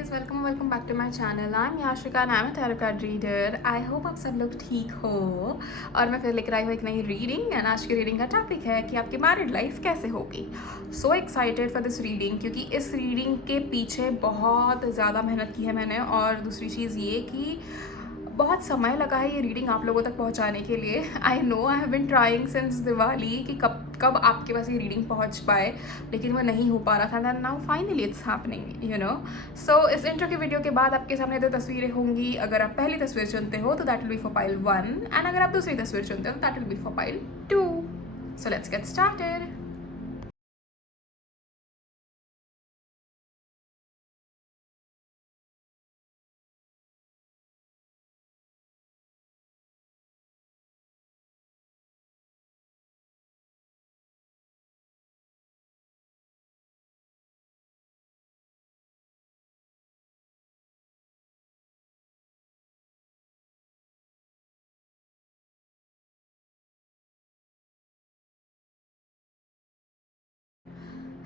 Guys, welcome back to my channel. I am Yashika and I am a tarot card reader. I hope आप सब लोग ठीक हो। और मैं फिर लेकर आई हूँ एक नई रीडिंग एंड आज की रीडिंग का टॉपिक है कि आपकी मैरिड लाइफ कैसे होगी। So excited for this reading क्योंकि इस रीडिंग के पीछे बहुत ज़्यादा मेहनत की है मैंने। और दूसरी चीज़ ये कि बहुत समय लगा है ये रीडिंग आप लोगों तक पहुंचाने के लिए। I know I have been trying since Diwali कि कब कब आपके पास ये रीडिंग पहुंच पाए, लेकिन वो नहीं हो पा रहा था। Then now finally it's happening, you know. So इस इंट्रो की वीडियो के बाद आपके सामने 2 तस्वीरें होंगी। अगर आप पहली तस्वीर चुनते हो तो that will be for pile 1 and अगर आप दूसरी तस्वीर चुनते हो तो that will be for pile 2। So let's get started.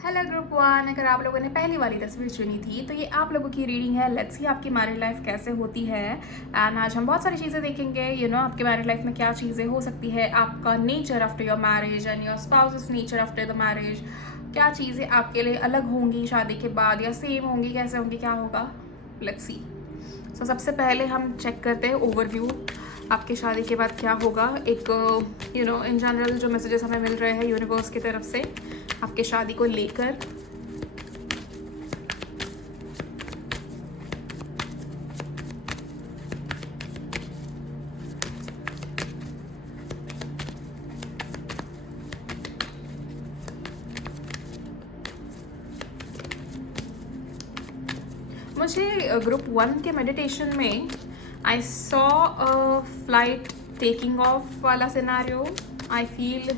Hello group 1, अगर आप लोगों ने पहली वाली तस्वीर चुनी थी तो ये आप लोगों की रीडिंग है। लेट्स सी आपकी मैरिड लाइफ कैसे होती है। एंड आज हम बहुत सारी चीज़ें देखेंगे, यू नो, आपकी मैरिड लाइफ में क्या चीज़ें हो सकती है, आपका nature after your marriage and your spouses nature after the marriage. क्या चीज़ें आपके लिए अलग होंगी शादी के बाद या सेम होंगी, कैसे होंगी, क्या होगा। Let's see. सो सबसे पहले हम चेक करते हैं ओवरव्यू, आपकी शादी के बाद क्या होगा। एक यू नो इन जनरल जो मैसेजेस हमें मिल रहे हैं यूनिवर्स की तरफ से आपके शादी को लेकर। मुझे ग्रुप 1 के मेडिटेशन में I saw a flight taking of वाला सिनारियो। आई फील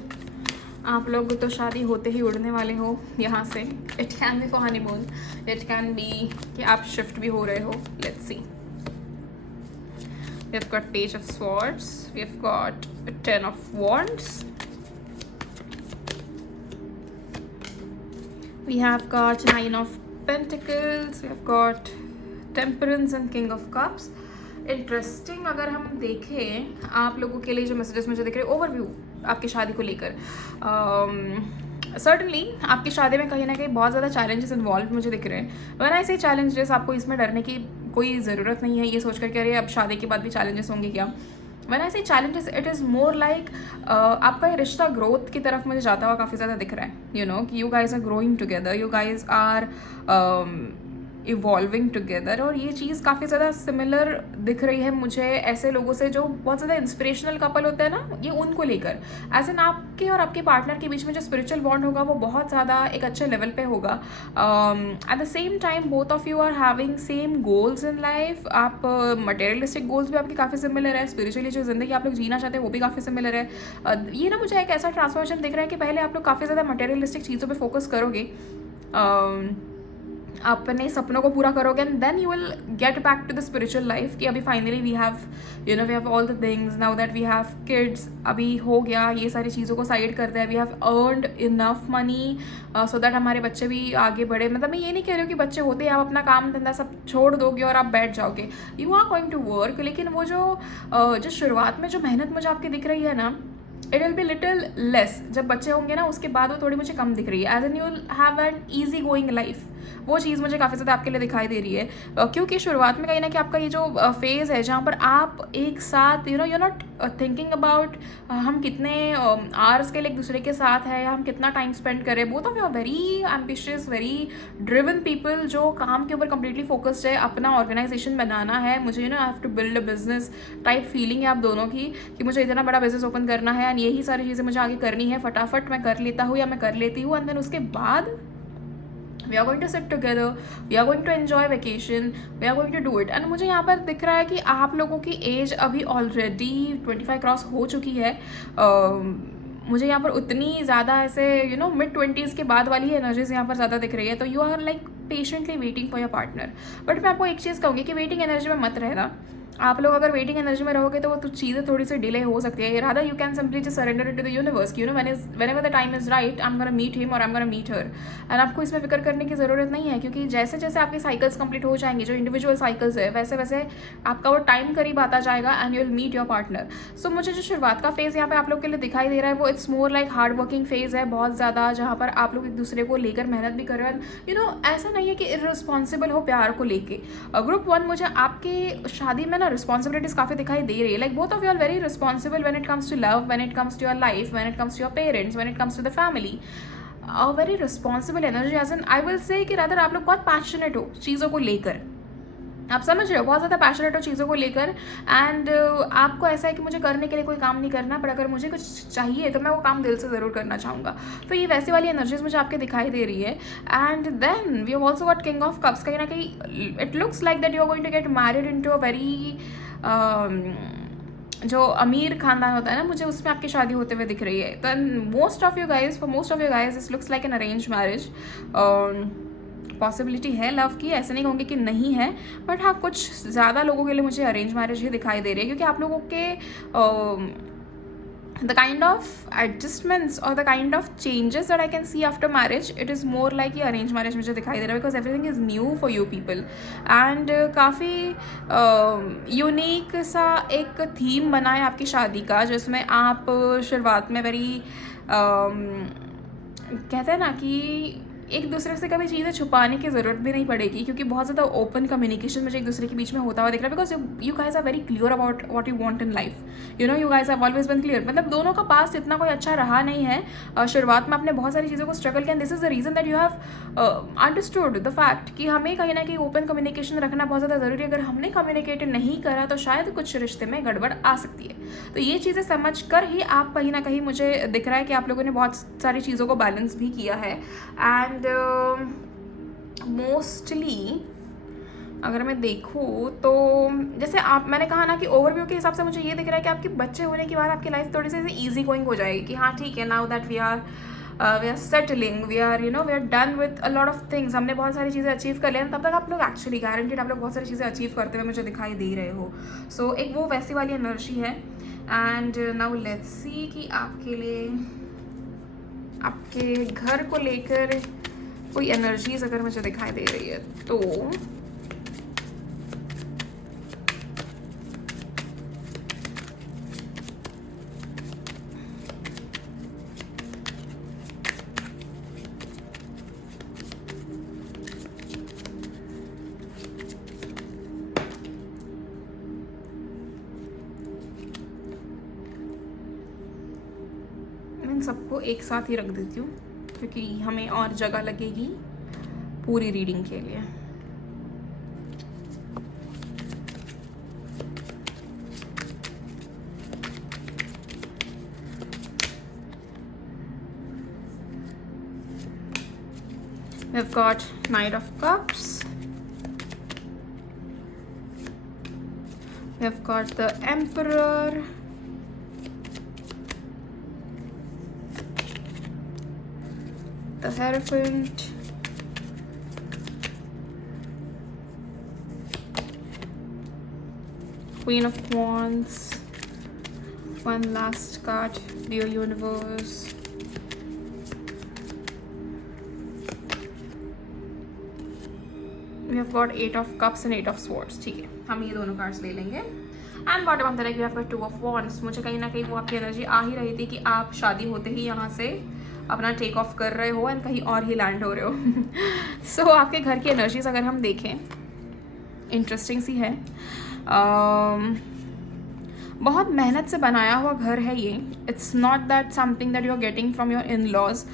आप लोग तो शादी होते ही उड़ने वाले हो यहाँ से। It can B for honeymoon, it can B कि आप शिफ्ट भी हो रहे हो। Let's see. We have got Page of Swords, we have got 10 of Wands, we have got 9 of Pentacles, we have got Temperance and King of Cups. Interesting अगर हम देखें आप लोगों के लिए जो मैसेजेस मुझे दिख रहे हैं ओवरव्यू आपकी शादी को लेकर। सर्टनली आपकी शादी में कहीं ना कहीं बहुत ज़्यादा चैलेंजेस इन्वॉल्व मुझे दिख रहे हैं। व्हेन आई से चैलेंजेस, आपको इसमें डरने की कोई ज़रूरत नहीं है ये सोच कर के अरे अब शादी के बाद भी चैलेंजेस होंगे क्या। व्हेन आई से challenges it is more like आपका ये रिश्ता ग्रोथ की तरफ मुझे जाता हुआ काफ़ी ज़्यादा दिख रहा है। यू नो कि you guys are growing together, you guys are evolving together. और ये चीज़ काफ़ी ज़्यादा सिमिलर दिख रही है मुझे ऐसे लोगों से जो बहुत ज़्यादा इंस्पिरेशनल कपल होते हैं ना, ये उनको लेकर। एज एन आपके और आपके पार्टनर के बीच में जो स्पिरिचुअल बॉन्ड होगा वो बहुत ज़्यादा एक अच्छे लेवल पे होगा। At the same time both of you are having same goals in life. आप मटेरियलिस्टिक गोल्स भी आपके काफ़ी सिमिलर है, स्पिरिचुअली जो ज़िंदगी आप लोग जीना चाहते हैं वो भी काफ़ी सिमिलर है। ये ना मुझे एक ऐसा ट्रांसफॉर्मेशन दिख रहा है कि पहले आप लोग काफ़ी ज़्यादा मटेरियलिस्टिक चीज़ों पर फोकस करोगे, अपने सपनों को पूरा करोगे and then you will get back to the spiritual life कि अभी finally we have you know we have all the things now that we have kids. अभी हो गया ये सारी चीज़ों को साइड करते हैं, we have earned enough money so that हमारे बच्चे भी आगे बढ़े। मतलब मैं ये नहीं कह रही हूँ कि बच्चे होते ही आप अपना काम धंधा सब छोड़ दोगे और आप बैठ जाओगे। You are going to work, लेकिन वो जो शुरुआत में जो मेहनत मुझे आपकी दिख रही है ना, it will be little less जब बच्चे होंगे ना, उसके बाद वो थोड़ी मुझे कम दिख रही है। As an you will have an easy going life, वो चीज़ मुझे काफ़ी ज़्यादा आपके लिए दिखाई दे रही है। क्योंकि शुरुआत में कहीं ना कि आपका ये जो फेज़ है जहाँ पर आप एक साथ you know you not thinking about हम कितने आवर्स के लिए एक दूसरे के साथ है या हम कितना टाइम स्पेंड करें। Both of you are very ambitious, very driven people जो काम के ऊपर कंप्लीटली फोकस्ड है, अपना ऑर्गेनाइजेशन बनाना है। मुझे you know I have to build a business type feeling है आप दोनों की कि मुझे इतना बड़ा बिजनेस ओपन करना है एंड यही सारी चीज़ें मुझे आगे करनी है, फटाफट मैं कर लेता हूँ या मैं कर लेती हूँ। एंड देन उसके बाद we are going to sit together, we are going to enjoy vacation, we are going to do it। And मुझे यहाँ पर दिख रहा है कि आप लोगों की एज अभी ऑलरेडी 25 क्रॉस हो चुकी है। मुझे यहाँ पर उतनी ज़्यादा ऐसे यू नो मिड 20s के बाद वाली एनर्जीज यहाँ पर ज़्यादा दिख रही है। तो you are like patiently waiting for your partner. But मैं आपको एक चीज़ कहूँगी कि वेटिंग एनर्जी में मत रहना। आप लोग अगर वेटिंग एनर्जी में रहोगे तो वो तो चीज़ें थोड़ी सी डिले हो सकती है. Rather you can simply just surrender it to the universe कि whenever the time is right I am gonna meet him और I am gonna meet her. And आपको इसमें फिक्र करने की ज़रूरत नहीं है, क्योंकि जैसे जैसे आपके साइकिल्स कंप्लीट हो जाएंगे, जो इंडिविजुअल साइकिल्स है, वैसे वैसे आपका वो टाइम करीब आता जाएगा and you will meet your partner. So मुझे जो शुरुआत का फेज़ यहाँ पे आप लोग के लिए दिखाई दे रहा है वो it's more like hard working phase है बहुत ज़्यादा, जहाँ पर आप लोग एक दूसरे को लेकर मेहनत भी कर रहे हैं. ऐसा नहीं है कि इररिस्पॉन्सिबल हो प्यार को लेके. ग्रुप 1 मुझे आपके शादी में ना रिस्पॉन्सिबिलिटीज काफ़ी दिखाई दे रही है. Like both of you are very responsible when it comes to love, when it comes to your life, when it comes to your parents, when it comes to the family. Very responsible energy as an I will say कि rather आप लोग बहुत passionate हो चीज़ों को लेकर. आप समझ रहे हो, बहुत ज़्यादा पैशनेट हो चीज़ों को लेकर. एंड आपको ऐसा है कि मुझे करने के लिए कोई काम नहीं करना, पर अगर मुझे कुछ चाहिए तो मैं वो काम दिल से ज़रूर करना चाहूँगा. तो ये वैसी वाली एनर्जीज मुझे आपके दिखाई दे रही है. And then we have also got king of cups. कहीं ना कहीं it looks like that you are going to get married into a very जो अमीर खानदान होता है ना, मुझे उसमें आपकी शादी होते हुए दिख रही है. Then most of you guys this looks like an arrange marriage. Possibility है लव की, ऐसे नहीं कहूँगी कि नहीं है, बट हाँ कुछ ज़्यादा लोगों के लिए मुझे अरेंज मैरिज ही दिखाई दे रही है, क्योंकि आप लोगों के the kind of adjustments or the kind of changes that I can see after marriage, it is more like ये arranged marriage मुझे दिखाई दे रहा है, because everything is new for you people. and काफ़ी यूनिक सा एक थीम बना है आपकी शादी का, जिसमें आप शुरुआत में वेरी कहते हैं ना कि एक दूसरे से कभी चीज़ें छुपाने की ज़रूरत भी नहीं पड़ेगी, क्योंकि बहुत ज़्यादा ओपन कम्युनिकेशन मुझे एक दूसरे के बीच में होता हुआ दिख रहा है. Because you guys are very clear about what you want in life. You guys have always been clear. मतलब दोनों का पास्ट इतना कोई अच्छा रहा नहीं है. शुरुआत में आपने बहुत सारी चीज़ों को स्ट्रगल किया. This is the reason that you have understood the fact कि हमें कहीं ना कहीं ओपन कम्युनिकेशन रखना बहुत ज़्यादा ज़रूरी है. अगर हमने कम्युनिकेट नहीं करा तो शायद कुछ रिश्ते में गड़बड़ आ सकती है. तो ये चीज़ें समझ कर ही आप कहीं ना कहीं मुझे दिख रहा है कि आप लोगों ने बहुत सारी चीज़ों को बैलेंस भी किया है. एंड मोस्टली अगर मैं देखूँ तो जैसे मैंने कहा ना कि ओवरव्यू के हिसाब से मुझे ये दिख रहा है कि आपके बच्चे होने के बाद आपकी लाइफ थोड़ी सी ईजी गोइंग हो जाएगी, कि हाँ ठीक है, now that we are settling, we are done with a lot of things. हमने बहुत सारी चीज़ें अचीव कर लिया. तब तक आप लोग एक्चुअली गारंटेड आप लोग बहुत सारी चीज़ें अचीव करते हुए मुझे दिखाई दे रहे हो. सो एक वो वैसी वाली एनर्जी है. एंड नाउ लेट्स सी कि आपके लिए आपके घर को लेकर कोई एनर्जीज अगर मुझे दिखाई दे रही है तो मैं इन सबको एक साथ ही रख देती हूँ, क्योंकि हमें और जगह लगेगी पूरी रीडिंग के लिए. We've got Knight of Cups. We've got the Emperor. The Hierophant. Queen of Wands. One last card, Dear Universe. We have got 8 of Cups and 8 of Swords. ठीक है, हम ये दोनों कार्ड्स ले लेंगे. And bottom of the deck we have got 2 of Wands. मुझे कहीं ना कहीं वो आपकी एनर्जी आ ही रही थी कि आप शादी होते ही यहाँ से अपना टेक ऑफ कर रहे हो एंड कहीं और ही लैंड हो रहे हो. सो आपके घर की एनर्जीज अगर हम देखें, इंटरेस्टिंग सी है. बहुत मेहनत से बनाया हुआ घर है ये. It's not that something that you are getting from your in laws.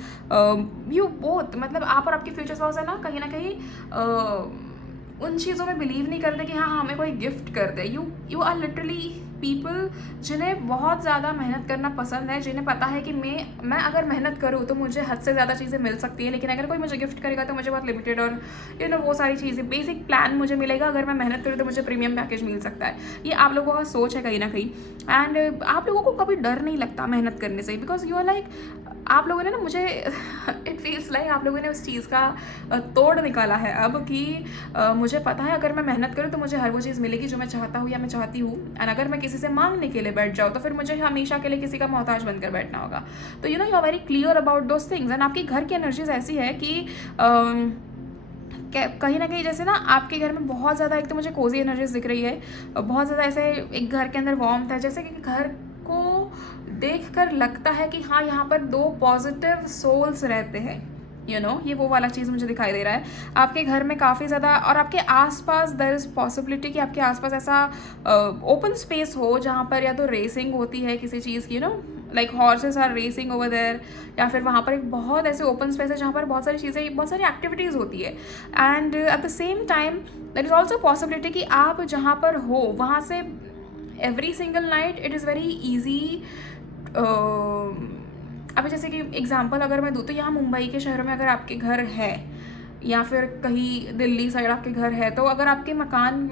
You both, मतलब आप और आपके फ्यूचर स्पाउस है ना, कहीं ना कहीं उन चीज़ों में बिलीव नहीं करते कि हाँ हमें कोई गिफ्ट कर दे. यू आर लिटरली पीपल जिन्हें बहुत ज़्यादा मेहनत करना पसंद है, जिन्हें पता है कि मैं अगर मेहनत करूँ तो मुझे हद से ज़्यादा चीज़ें मिल सकती हैं, लेकिन अगर कोई मुझे गिफ्ट करेगा तो मुझे बहुत लिमिटेड और वो सारी चीज़ें बेसिक प्लान मुझे मिलेगा. अगर मैं मेहनत करूँ तो मुझे प्रीमियम पैकेज मिल सकता है. ये आप लोगों का सोच है कहीं ना कहीं. एंड आप लोगों को कभी डर नहीं लगता मेहनत करने से, बिकॉज यू आर लाइक आप लोगों ने ना मुझे इट फील्स लाइक आप लोगों ने उस चीज़ का तोड़ निकाला है अब कि मुझे पता है अगर मैं मेहनत करूँ तो मुझे हर वो चीज़ मिलेगी जो मैं चाहता हूँ या मैं चाहती हूँ, एंड अगर मैं किसी से मांगने के लिए बैठ जाऊँ तो फिर मुझे हमेशा के लिए किसी का मोहताज बनकर बैठना होगा। तो you know you are very clear about those things, and आपकी घर की एनर्जीज ऐसी है कि कहीं ना कहीं जैसे ना आपके घर में बहुत ज़्यादा, एक तो मुझे कोजी एनर्जीज दिख रही है, बहुत ज़्यादा ऐसे एक घर के अंदर वार्मथ है, जैसे कि घर को देखकर लगता है कि हाँ यहाँ पर दो पॉजिटिव सोल्स रहते हैं, यू नो ये वो वाला चीज़ मुझे दिखाई दे रहा है आपके घर में काफ़ी ज़्यादा। और आपके आसपास देयर इज़ पॉसिबिलिटी कि आपके आसपास ऐसा ओपन स्पेस हो जहाँ पर या तो रेसिंग होती है किसी चीज़ की, you know like horses are racing over there, या फिर वहाँ पर एक बहुत ऐसे ओपन स्पेस है जहाँ पर बहुत सारी चीज़ें, बहुत सारी एक्टिविटीज़ होती है। And at the same time there is also possibility कि आप जहाँ पर हो वहाँ से every single night it is very easy. अभी जैसे कि एग्जांपल अगर मैं दूँ तो यहाँ मुंबई के शहर में अगर आपके घर है या फिर कहीं दिल्ली साइड आपके घर है, तो अगर आपके मकान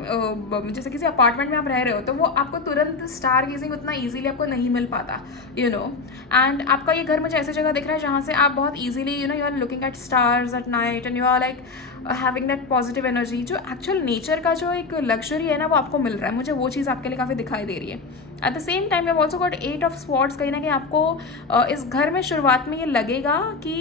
जैसे किसी अपार्टमेंट में आप रह रहे हो तो वो आपको तुरंत स्टार गेजिंग उतना इजीली आपको नहीं मिल पाता, यू नो। एंड आपका ये घर मुझे ऐसी जगह दिख रहा है जहाँ से आप बहुत easily you know you are looking at stars at night and you are like having that positive energy, जो एक्चुअल नेचर का जो एक लग्जरी है ना वो आपको मिल रहा है, मुझे वो चीज़ आपके लिए काफ़ी दिखाई दे रही है। Eight the same time you have also got 8 of swords, कहीं ना कहीं आपको इस घर में शुरुआत में ये लगेगा कि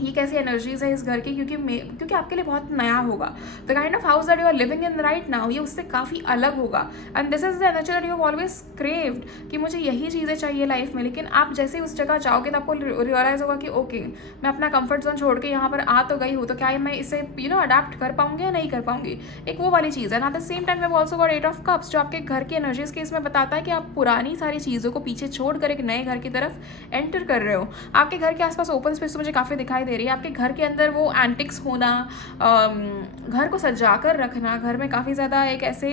ये कैसी एनर्जीज है इस घर की, क्योंकि आपके लिए बहुत नया होगा। The kind of house that you are living in right now ये उससे काफ़ी अलग होगा, and this is the energy that you have always craved कि मुझे यही चीज़ें चाहिए लाइफ में। लेकिन आप जैसे ही उस जगह जाओगे तो आपको रियलाइज़ होगा कि ओके मैं अपना कंफर्ट जोन छोड़ के यहाँ पर आ तो गई हूँ, तो क्या मैं इसे यू नो अडेप्ट कर पाऊंगी या नहीं कर पाऊंगी, एक वो वाली चीज़ है। Eight the same time have also got 8 of cups, जो आपके घर की एनर्जीज के इसमें बताता है कि आप पुरानी सारी चीज़ों को पीछे छोड़कर एक नए घर की तरफ एंटर कर रहे हो। आपके घर के आसपास ओपन स्पेस तो मुझे काफ़ी दिखाई दे रही है, आपके घर के अंदर वो एंटिक्स होना, घर को सजा कर रखना, घर में काफ़ी ज़्यादा एक ऐसे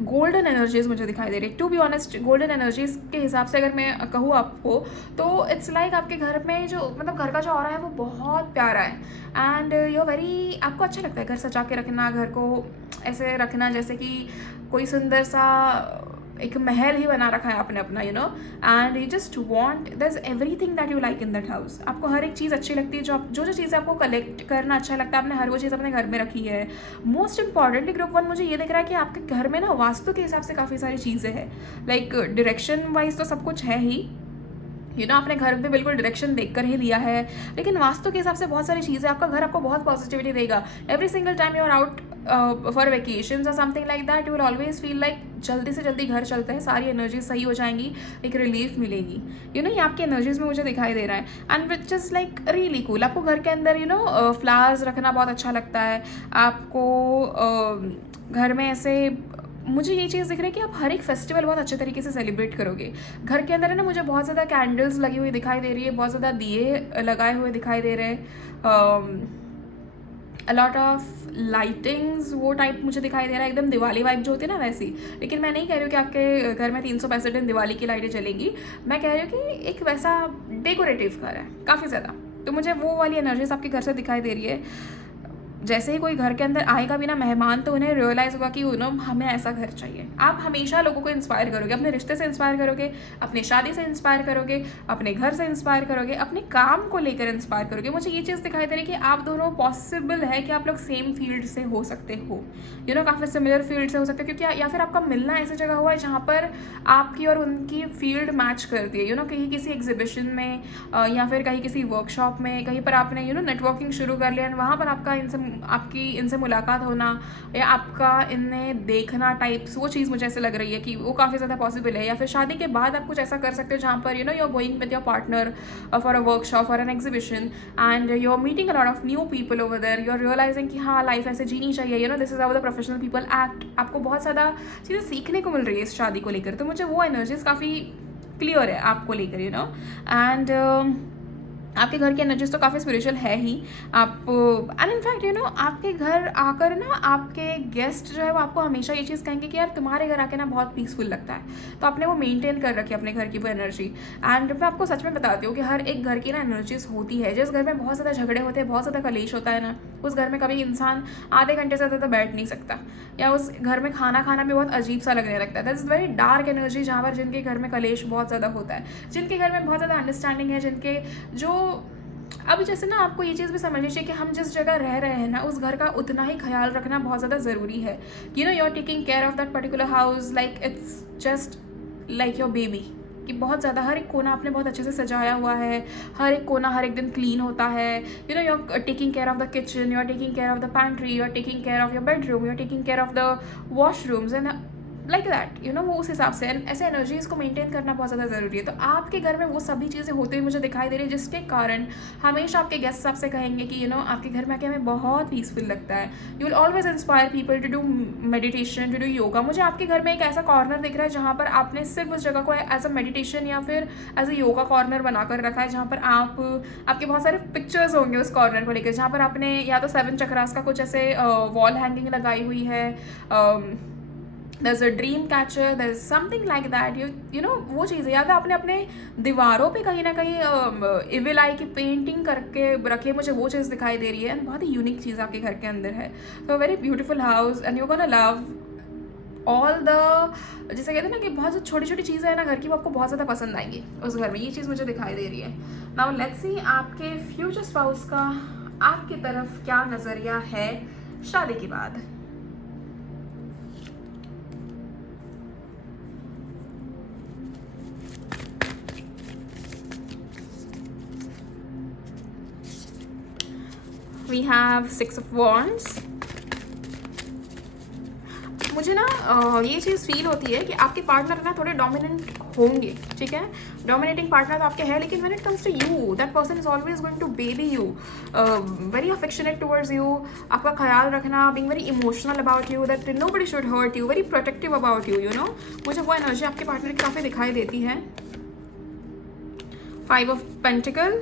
गोल्डन एनर्जीज मुझे दिखाई दे रही है। To be honest golden energies के हिसाब से अगर मैं कहूँ आपको तो इट्स लाइक आपके घर में जो मतलब घर का जो ऑरा है वो बहुत प्यारा है, एंड यू वेरी आपको अच्छा लगता है घर सजा के रखना, घर को ऐसे रखना जैसे कि कोई सुंदर सा एक महल ही बना रखा है आपने अपना, you know. And you just want there is everything that you like in that house, आपको हर एक चीज़ अच्छी लगती है, जो चीज़ें आपको कलेक्ट करना अच्छा लगता है आपने हर वो चीज़ अपने घर में रखी है। मोस्ट इंपॉर्टेंटली ग्रुप 1 मुझे ये दिख रहा है कि आपके घर में ना वास्तु के हिसाब से काफ़ी सारी चीज़ें हैं, लाइक डायरेक्शन वाइज तो सब कुछ है ही, यू नो आपने घर में बिल्कुल डायरेक्शन देखकर ही लिया है, लेकिन वास्तु के हिसाब से बहुत सारी चीज़ें, आपका घर आपको बहुत पॉजिटिविटी देगा। Every single time you are out for vacations और something like that, you will always feel like जल्दी से जल्दी घर चलते हैं, सारी एनर्जी सही हो जाएंगी, एक रिलीफ मिलेगी, यू नो ये आपकी एनर्जीज में मुझे दिखाई दे रहा है। And which is like really cool. आपको घर के अंदर यू नो फ्लावर्स रखना बहुत अच्छा लगता है, आपको घर में ऐसे मुझे ये चीज़ दिख रही है कि आप हर एक फेस्टिवल बहुत अच्छे तरीके से सेलिब्रेट करोगे। घर के अंदर है ना मुझे बहुत ज़्यादा कैंडल्स लगी हुई दिखाई दे रही है, बहुत ज़्यादा दिए लगाए हुए दिखाई दे रहे हैं, अ लॉट ऑफ लाइटिंग्स वो टाइप मुझे दिखाई दे रहा है, एकदम दिवाली वाइब जो होती है ना वैसी। लेकिन मैं नहीं कह रही हूँ कि आपके घर में 365 दिन दिवाली की लाइटें चलेंगी, मैं कह रही हूँ कि एक वैसा डेकोरेटिव घर है काफ़ी ज़्यादा, तो मुझे वो वाली एनर्जीज आपके घर से दिखाई दे रही है। जैसे ही कोई घर के अंदर आएगा भी ना मेहमान, तो उन्हें रियलाइज़ होगा कि यू नो हमें ऐसा घर चाहिए। आप हमेशा लोगों को इंस्पायर करोगे, अपने रिश्ते से इंस्पायर करोगे, अपनी शादी से इंस्पायर करोगे, अपने घर से इंस्पायर करोगे, अपने काम को लेकर इंस्पायर करोगे। मुझे ये चीज़ दिखाई दे रही है कि आप दोनों पॉसिबल है कि आप लोग सेम फील्ड से हो सकते हो, यू नो काफ़ी सिमिलर फील्ड से हो सकते हो, क्योंकि या फिर आपका मिलना ऐसी जगह हुआ है जहाँ पर आपकी और उनकी फील्ड मैच करती है, यू नो कहीं किसी एग्जीबिशन में या फिर कहीं किसी वर्कशॉप में कहीं पर आपने यू नो नेटवर्किंग शुरू कर लिया, वहाँ पर आपकी इनसे मुलाकात होना या आपका इन्हें देखना टाइप्स, वो चीज़ मुझे ऐसे लग रही है कि वो काफ़ी ज़्यादा पॉसिबल है। या फिर शादी के बाद आप कुछ ऐसा कर सकते हो जहाँ पर you know you are going with your partner for a workshop और an exhibition and you are meeting a lot of new people over there, you are realizing कि हाँ लाइफ ऐसे जीनी चाहिए, you know this is how the professional people act. आपको बहुत ज़्यादा चीज़ें सीखने को मिल रही है इस शादी को लेकर, तो मुझे वो एनर्जीज काफ़ी क्लियर है आपको लेकर, यू नो। एंड आपके घर की एनर्जीज तो काफ़ी स्पिरिचुअल है ही। आप एंड इनफैक्ट आपके घर आकर ना आपके गेस्ट जो है वो आपको हमेशा ये चीज़ कहेंगे कि यार तुम्हारे घर आके ना बहुत पीसफुल लगता है। तो आपने वो मेंटेन कर रखी है अपने घर की वो एनर्जी। एंड मैं आपको सच में बताती हूँ कि हर एक घर की ना एनर्जीज होती है। जिस घर में बहुत ज़्यादा झगड़े होते हैं, बहुत ज़्यादा कलेश होता है ना, उस घर में कभी इंसान आधे घंटे से ज़्यादा बैठ नहीं सकता, या उस घर में खाना खाना भी बहुत अजीब सा लगने लगता है। That is very dark energy, जहाँ पर जिनके घर में कलेश बहुत ज़्यादा होता है, जिनके घर में बहुत ज़्यादा अंडरस्टैंडिंग है, जिनके जो अब जैसे ना आपको ये चीज़ भी समझनी चाहिए कि हम जिस जगह रह रहे हैं ना, उस घर का उतना ही ख्याल रखना बहुत ज़्यादा ज़रूरी है। You are taking care of that particular house like it's just like your baby. कि बहुत ज़्यादा हर एक कोना आपने बहुत अच्छे से सजाया हुआ है, हर एक कोना हर एक दिन क्लीन होता है। You are taking care of the kitchen, you are taking care of the pantry, you are taking care of your bedroom, you are taking care of the washrooms and like that वो उस हिसाब से ऐसे energies को maintain करना बहुत ज़्यादा ज़रूरी है। तो आपके घर में वो सभी चीज़ें होती हुई मुझे दिखाई दे रही है, जिसके कारण हमेशा आपके गेस्ट आपसे कहेंगे कि आपके घर में आके हमें बहुत पीसफुल लगता है। You will always inspire people to do meditation, to do yoga. मुझे आपके घर में एक ऐसा कॉर्नर दिख रहा है जहाँ पर आपने सिर्फ उस जगह को एज अ मेडिटेशन या फिर एज अ योगा कॉर्नर बनाकर रखा है, जहाँ पर आपके बहुत सारे पिक्चर्स होंगे उस कॉर्नर को लेकर, जहाँ पर आपने या तो 7 चक्रास का कुछ ऐसे वॉल हैंगिंग लगाई हुई है, there's a dream catcher, there's something like that, वो चीज़ है। या तो आपने अपने दीवारों पे कहीं ना कहीं इविल आई की पेंटिंग करके रखी है, मुझे वो चीज़ दिखाई दे रही है। एंड बहुत ही यूनिक चीज़ आपके घर के अंदर है। तो very beautiful house and you gonna love all the, जैसे कहते हैं ना कि बहुत छोटी छोटी चीज़ें हैं ना घर की, वो आपको बहुत ज़्यादा पसंद आएंगी उस घर में। ये चीज़ मुझे दिखाई दे रही है। नाउ लेट्स सी आपके फ्यूचर स्पाउस का आपकी तरफ क्या नज़रिया है शादी के बाद। We have 6 of Wands. मुझे ना ये चीज़ फील होती है कि आपके पार्टनर ना थोड़े डोमिनेंट होंगे, ठीक है। डोमिनेटिंग पार्टनर तो आपके है, लेकिन when it comes to you, that person is always going to baby you, very affectionate towards you, आपका ख्याल रखना, being very emotional about you, that nobody should hurt you, very protective about you, मुझे वो energy आपके partner की काफ़ी दिखाई देती है। 5 of Pentacle,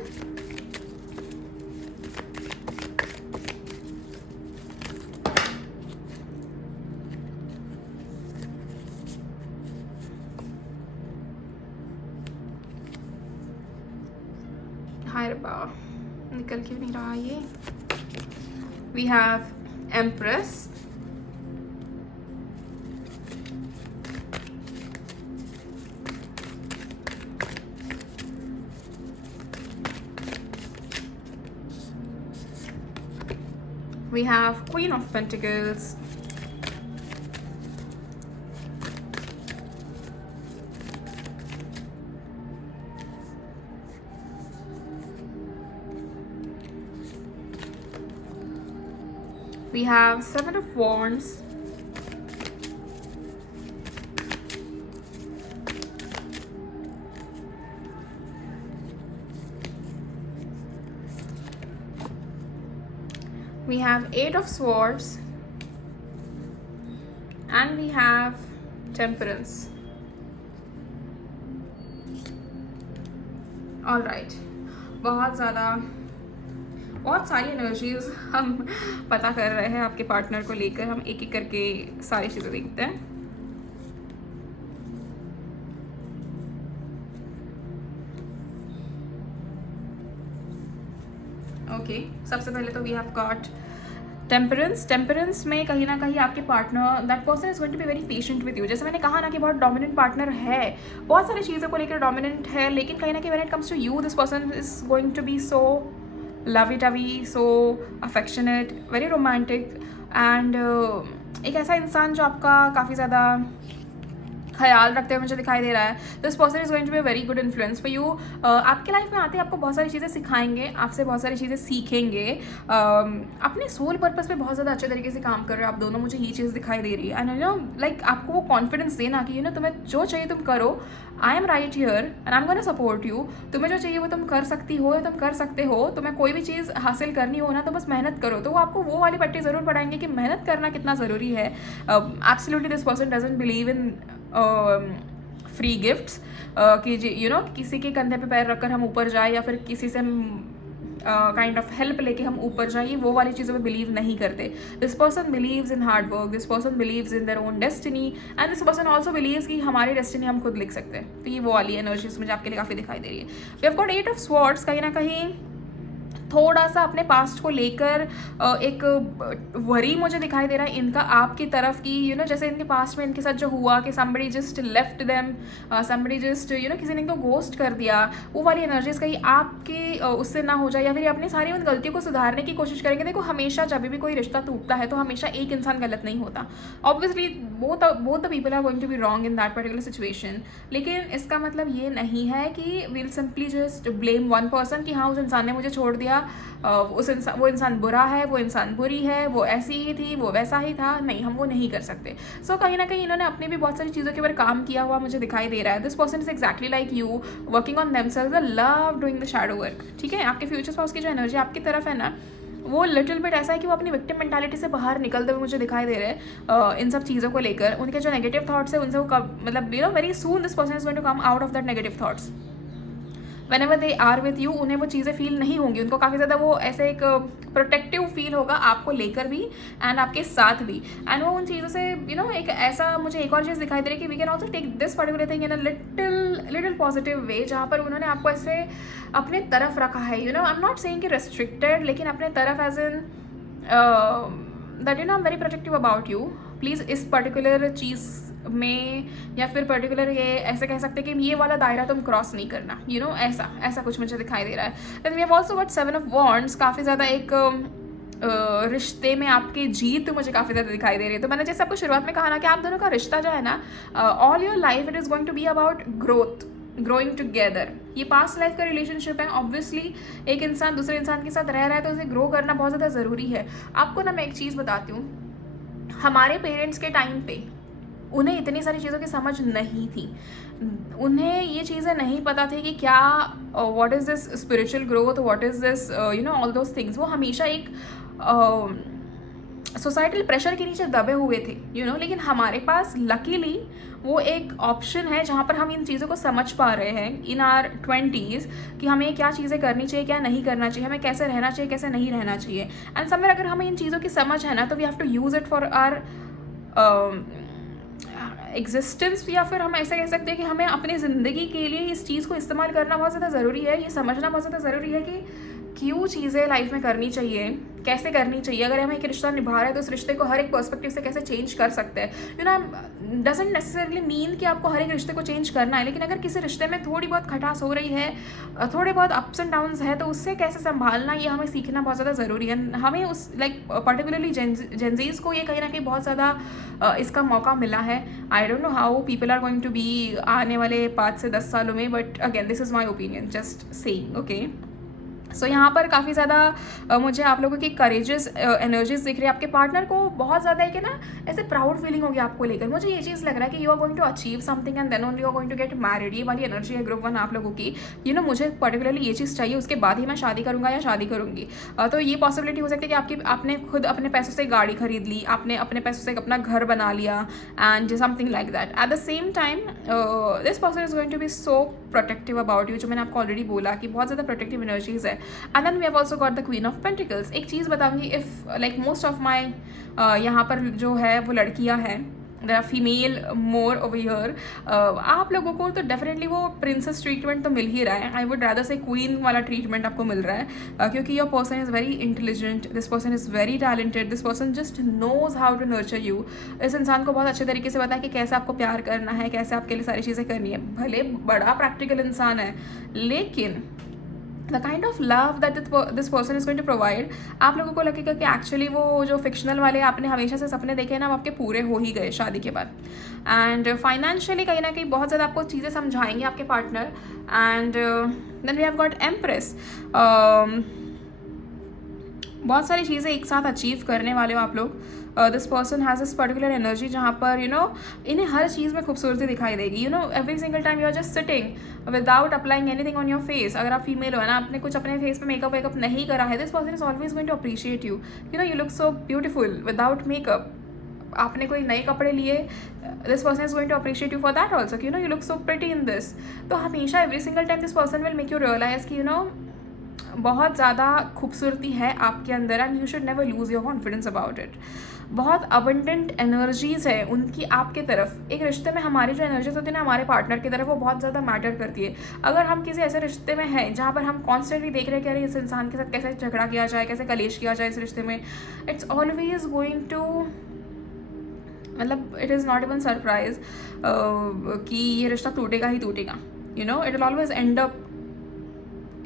निकल क्यों नहीं रहा ये। We have Empress, we have Queen of Pentacles, we have 7 of Wands, we have 8 of Swords, and we have Temperance. All right, बहुत सारी एनर्जीज हम पता कर रहे हैं आपके पार्टनर को लेकर। हम एक एक करके सारी चीज़ें देखते हैं। ओके, सबसे पहले तो we have got temperance. Temperance में कहीं ना कहीं आपके partner, that person is going to be very patient with you. जैसे मैंने कहा ना कि बहुत डोमिनेंट पार्टनर है, बहुत सारी चीज़ों को लेकर डोमिनेंट है, लेकिन कहीं ना कहीं when it comes to you, this person is going to be so lovey-dovey, so affectionate, very romantic, and एक ऐसा इंसान जो आपका काफ़ी ज़्यादा ख्याल रखते हुए मुझे दिखाई दे रहा है। This person is going to be very good influence for you. आपके लाइफ में आते हैं, आपको बहुत सारी चीज़ें सिखाएंगे, आपसे बहुत सारी चीज़ें सीखेंगे, अपने सोल पर्पस पे बहुत ज़्यादा अच्छे तरीके से काम कर रहे हो आप दोनों, मुझे ये चीज़ दिखाई दे रही है। एंड लाइक आपको वो कॉन्फिडेंस देना कि तुम्हें जो चाहिए तुम करो, I am right here and I am gonna support you. तुम्हें जो चाहिए वो तुम कर सकती हो, तुम कर सकते हो। तुम्हें कोई भी चीज़ हासिल करनी हो ना, तो बस मेहनत करो। तो वो आपको वो वाली पट्टी ज़रूर पढ़ाएंगे कि मेहनत करना कितना ज़रूरी है। Absolutely this person doesn't believe in free gifts, कि किसी के कंधे पे पैर रखकर हम ऊपर जाए, या फिर किसी से काइंड ऑफ हेल्प लेके हम ऊपर जाइए, वो वाली चीज़ों में बिलीव नहीं करते. This person believes in hard work, this person believes in their own destiny, and this person also believes कि हमारी डेस्टिनी हम खुद लिख सकते हैं. तो ये वो वाली एनर्जीज मुझे आपके लिए काफ़ी दिखाई दे रही है. We have got 8 of swords. कहीं ना कहीं थोड़ा सा अपने पास्ट को लेकर एक वरी मुझे दिखाई दे रहा है इनका आपकी तरफ की. जैसे इनके पास्ट में इनके साथ जो हुआ कि somebody just left them, somebody just किसी ने इनको घोस्ट कर दिया, वो वाली एनर्जीज कहीं आपके उससे ना हो जाए, या फिर अपनी सारी उन गलतियों को सुधारने की कोशिश करेंगे. देखो, हमेशा जब भी कोई रिश्ता टूटता है तो हमेशा एक इंसान गलत नहीं होता. Obviously both the people are going to be wrong in that particular situation. लेकिन इसका मतलब ये नहीं है कि we'll simply just blame one person कि हाँ उस इंसान ने मुझे छोड़ दिया, वो इंसान बुरा है, वो इंसान बुरी है, वो ऐसी ही थी, वो वैसा ही था. नहीं, हम वो नहीं कर सकते. सो कहीं ना कहीं इन्होंने अपनी भी बहुत सारी चीज़ों के ऊपर काम किया हुआ मुझे दिखाई दे रहा है. This person is exactly like you, working on themselves, love doing the shadow work. ठीक है, आपके फ्यूचर स्पाउस की जो एनर्जी आपकी तरफ है ना, वो लिटिल बिट ऐसा है कि वो अपनी विक्टिम मेंटालिटी से बाहर निकलते हुए मुझे दिखाई दे रहे हैं इन सब चीज़ों को लेकर. उनके जो नेगेटिव थॉट्स है उनसे वो मतलब very soon this person is going to come out of that negative thoughts. whenever they are with you, उन्हें वो चीज़ें फील नहीं होंगी. उनको काफ़ी ज़्यादा वो ऐसे एक प्रोटेक्टिव फील होगा आपको लेकर भी एंड आपके साथ भी. एंड वो उन चीज़ों से एक ऐसा मुझे एक और चीज़ दिखाई दे रही है कि we can also take this particular thing in a little positive way, जहाँ पर उन्होंने आपको ऐसे अपने तरफ रखा है. आई एम नॉट सेइंग कि रेस्ट्रिक्टेड, लेकिन अपने तरफ as in that I am very protective about you. Please इस पर्टिकुलर चीज़ में या फिर पर्टिकुलर ये ऐसे कह सकते हैं कि ये वाला दायरा तुम क्रॉस नहीं करना. ऐसा कुछ मुझे दिखाई दे रहा है. Then we have also got 7 of wands. काफ़ी ज़्यादा एक रिश्ते में आपकी जीत मुझे काफ़ी ज़्यादा दिखाई दे रही है. तो मैंने जैसे आपको शुरुआत में कहा ना कि आप दोनों का रिश्ता जो है ना, all your life it is going to be about growing together. ये पास्ट लाइफ का रिलेशनशिप है. ऑब्वियसली एक इंसान दूसरे इंसान के साथ रह रहा है तो उसे ग्रो करना बहुत ज़्यादा ज़रूरी है. आपको ना मैं एक चीज़ बताती हूँ, हमारे पेरेंट्स के टाइम पे उन्हें इतनी सारी चीज़ों की समझ नहीं थी. उन्हें ये चीज़ें नहीं पता थी कि क्या what is this spiritual growth, what is this all those things. वो हमेशा एक सोसाइटल प्रेशर के नीचे दबे हुए थे. लेकिन हमारे पास लकीली वो एक ऑप्शन है जहाँ पर हम इन चीज़ों को समझ पा रहे हैं इन आर 20s कि हमें क्या चीज़ें करनी चाहिए, क्या नहीं करना चाहिए, हमें कैसे रहना चाहिए, कैसे नहीं रहना चाहिए. एंड समवेयर अगर हमें इन चीज़ों की समझ है ना, तो we have to use it for our existence, या फिर हम ऐसा कह सकते हैं कि हमें अपनी ज़िंदगी के लिए इस चीज़ को इस्तेमाल करना बहुत ज़्यादा ज़रूरी है. ये समझना बहुत ज़्यादा ज़रूरी है कि क्यों चीज़ें लाइफ में करनी चाहिए, कैसे करनी चाहिए. अगर हम एक रिश्ता निभा रहे हैं तो उस रिश्ते को हर एक पर्सपेक्टिव से कैसे चेंज कर सकते हैं. डजंट नेसेसरली मीन कि आपको हर एक रिश्ते को चेंज करना है, लेकिन अगर किसी रिश्ते में थोड़ी बहुत खटास हो रही है, थोड़े बहुत अप्स एंड डाउन्स है, तो उससे कैसे संभालना ये हमें सीखना बहुत ज़्यादा ज़रूरी है. हमें उस पर्टिकुलरली जेंजीज को ये कहीं ना कहीं बहुत ज़्यादा इसका मौका मिला है. I don't know how people are going to be आने वाले 5 से 10 सालों में, but again this is my opinion, just saying. Okay, so यहाँ पर काफ़ी ज़्यादा मुझे आप लोगों की करेजियस एनर्जीज दिख रही है. आपके पार्टनर को बहुत ज़्यादा है कि ना ऐसे प्राउड फीलिंग होगी आपको लेकर. मुझे ये चीज़ लग रहा है कि you are going to achieve something and then only you are going to get married. ये वाली एनर्जी है ग्रुप 1 आप लोगों की. मुझे पर्टिकुलरली ये चीज़ चाहिए, उसके बाद ही मैं शादी करूँगा या शादी करूँगी. तो ये पॉसिबिलिटी हो सकती है कि आपने खुद अपने पैसों से गाड़ी खरीद ली, आपने अपने पैसों से अपना घर बना लिया and something like that. At the same time this person is going to be so protective about you, जो मैंने आपको ऑलरेडी बोला कि बहुत ज़्यादा प्रोटेक्टिव एनर्जीज है. And then we have also got the queen of pentacles. एक चीज़ बताऊंगी, if like most of my यहाँ पर जो है वो लड़कियाँ हैं, there are female more over here. आप लोगों को तो डेफिनेटली वो प्रिंसेस ट्रीटमेंट तो मिल ही रहा है. I would rather say queen वाला ट्रीटमेंट आपको मिल रहा है, क्योंकि your person is very intelligent, this person is very talented, this person just knows how to nurture you. इस इंसान को बहुत अच्छे तरीके से पता है कि कैसे आपको प्यार करना है, कैसे आपके लिए सारी चीज़ें करनी है. भले बड़ा प्रैक्टिकल इंसान है, लेकिन the kind of love that this person is going to provide, आप लोगों को लगेगा कि एक्चुअली वो जो फिक्शनल वाले आपने हमेशा से सपने देखे हैं ना, वो आपके पूरे हो ही गए शादी के बाद. एंड फाइनेंशियली कहीं ना कहीं बहुत ज़्यादा आपको चीज़ें समझाएंगे आपके partner. And then we have got empress. बहुत सारी चीज़ें एक साथ अचीव करने वाले हो आप लोग. This person has this particular energy जहाँ पर इन्हें हर चीज़ में खूबसूरती दिखाई देगी. Every single time you are just sitting without applying anything on your face. अगर आप फीमेल हो ना, आपने कुछ अपने फेस पे मेकअप वेकअप नहीं करा है, this person is always going to appreciate you. You look so beautiful without makeup. आपने कोई नए कपड़े लिए, this person is going to appreciate you for that also. You look so pretty in this. तो हमेशा every single time this person will make you realise कि बहुत ज़्यादा खूबसूरती है आपके अंदर and you should never lose your confidence about it. बहुत अबंडेंट एनर्जीज़ है उनकी आपके तरफ। एक रिश्ते में हमारी जो एनर्जीज होती है ना हमारे पार्टनर की तरफ, वो बहुत ज़्यादा मैटर करती है। अगर हम किसी ऐसे रिश्ते में हैं जहाँ पर हम कॉन्स्टेंटली देख रहे हैं कि अरे इस इंसान के साथ कैसे झगड़ा किया जाए, कैसे कलेश किया जाए इस रिश्ते में, इट्स ऑलवेज गोइंग टू, मतलब it is not even surprise कि ये रिश्ता टूटेगा ही टूटेगा। You know it will always and up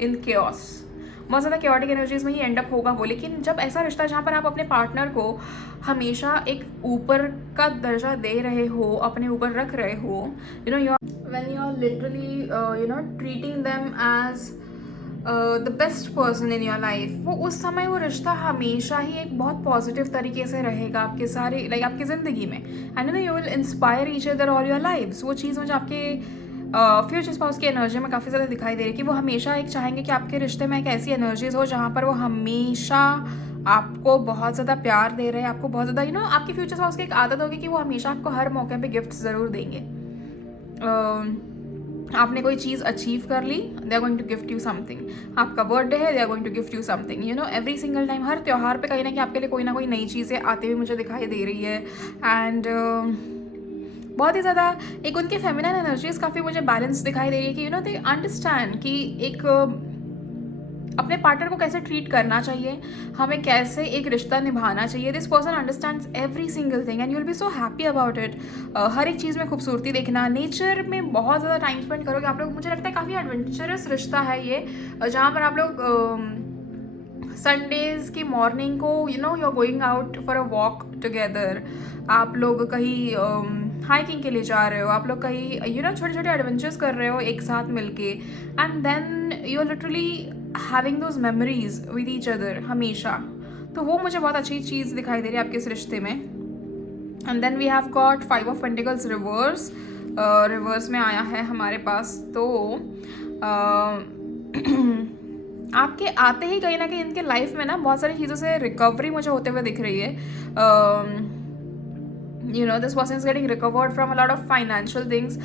in chaos. बहुत ज़्यादा क्योटिक एनर्जीज में ही एंड अप होगा वो। लेकिन जब ऐसा रिश्ता जहाँ पर आप अपने पार्टनर को हमेशा एक ऊपर का दर्जा दे रहे हो, अपने ऊपर रख रहे हो, you know, when you are literally you know treating them as the best person in your life, वो उस समय वो रिश्ता हमेशा ही एक बहुत पॉजिटिव तरीके से रहेगा आपके सारे लाइक आपकी ज़िंदगी में। And you will inspire each other all your lifes. वो चीज़ मुझे आपके फ्यूचर स्पाउस की एनर्जी में काफ़ी ज़्यादा दिखाई दे रही है कि वो हमेशा एक चाहेंगे कि आपके रिश्ते में एक ऐसी एनर्जीज हो जहाँ पर वो हमेशा आपको बहुत ज़्यादा प्यार दे रहे हैं, आपको बहुत ज़्यादा, यू नो, आपके फ्यूचर स्पाउस की एक आदत होगी कि वो हमेशा आपको हर मौके पे गिफ्ट ज़रूर देंगे। आपने कोई चीज़ अचीव कर ली, they are going to gift you something. आपका बर्थडे है, they are going to gift you something. You know every single time, हर त्यौहार पे कहीं ना कहीं आपके लिए कोई ना कोई नई चीज़ें आती हुई मुझे दिखाई दे रही है। एंड बहुत ही ज़्यादा एक उनके फेमिनिन एनर्जीज काफ़ी मुझे बैलेंस दिखाई दे रही है कि यू नो दे अंडरस्टैंड कि एक अपने पार्टनर को कैसे ट्रीट करना चाहिए, हमें कैसे एक रिश्ता निभाना चाहिए। This person understands every single thing and you will be so happy about it. हर एक चीज़ में खूबसूरती देखना, नेचर में बहुत ज़्यादा टाइम स्पेंड करोगे आप लोग। मुझे लगता है काफ़ी एडवेंचरस रिश्ता है ये, जहाँ पर आप लोग संडेज़ की मॉर्निंग को you know you are going out for a walk together. आप लोग कहीं हाइकिंग के लिए जा रहे हो, आप लोग कहीं यू नो छोटे छोटे एडवेंचर्स कर रहे हो एक साथ मिलके, and then you are literally having those memories with each other हमेशा। तो वो मुझे बहुत अच्छी चीज़ दिखाई दे रही है आपके इस रिश्ते में। And then we have got 5 of pentacles reversed. Reverse में आया है हमारे पास। तो आपके आते ही कहीं ना कहीं इनके लाइफ में ना बहुत सारी चीज़ों से रिकवरी मुझे होते हुए दिख रही है। You know this person is getting recovered from a lot of financial things.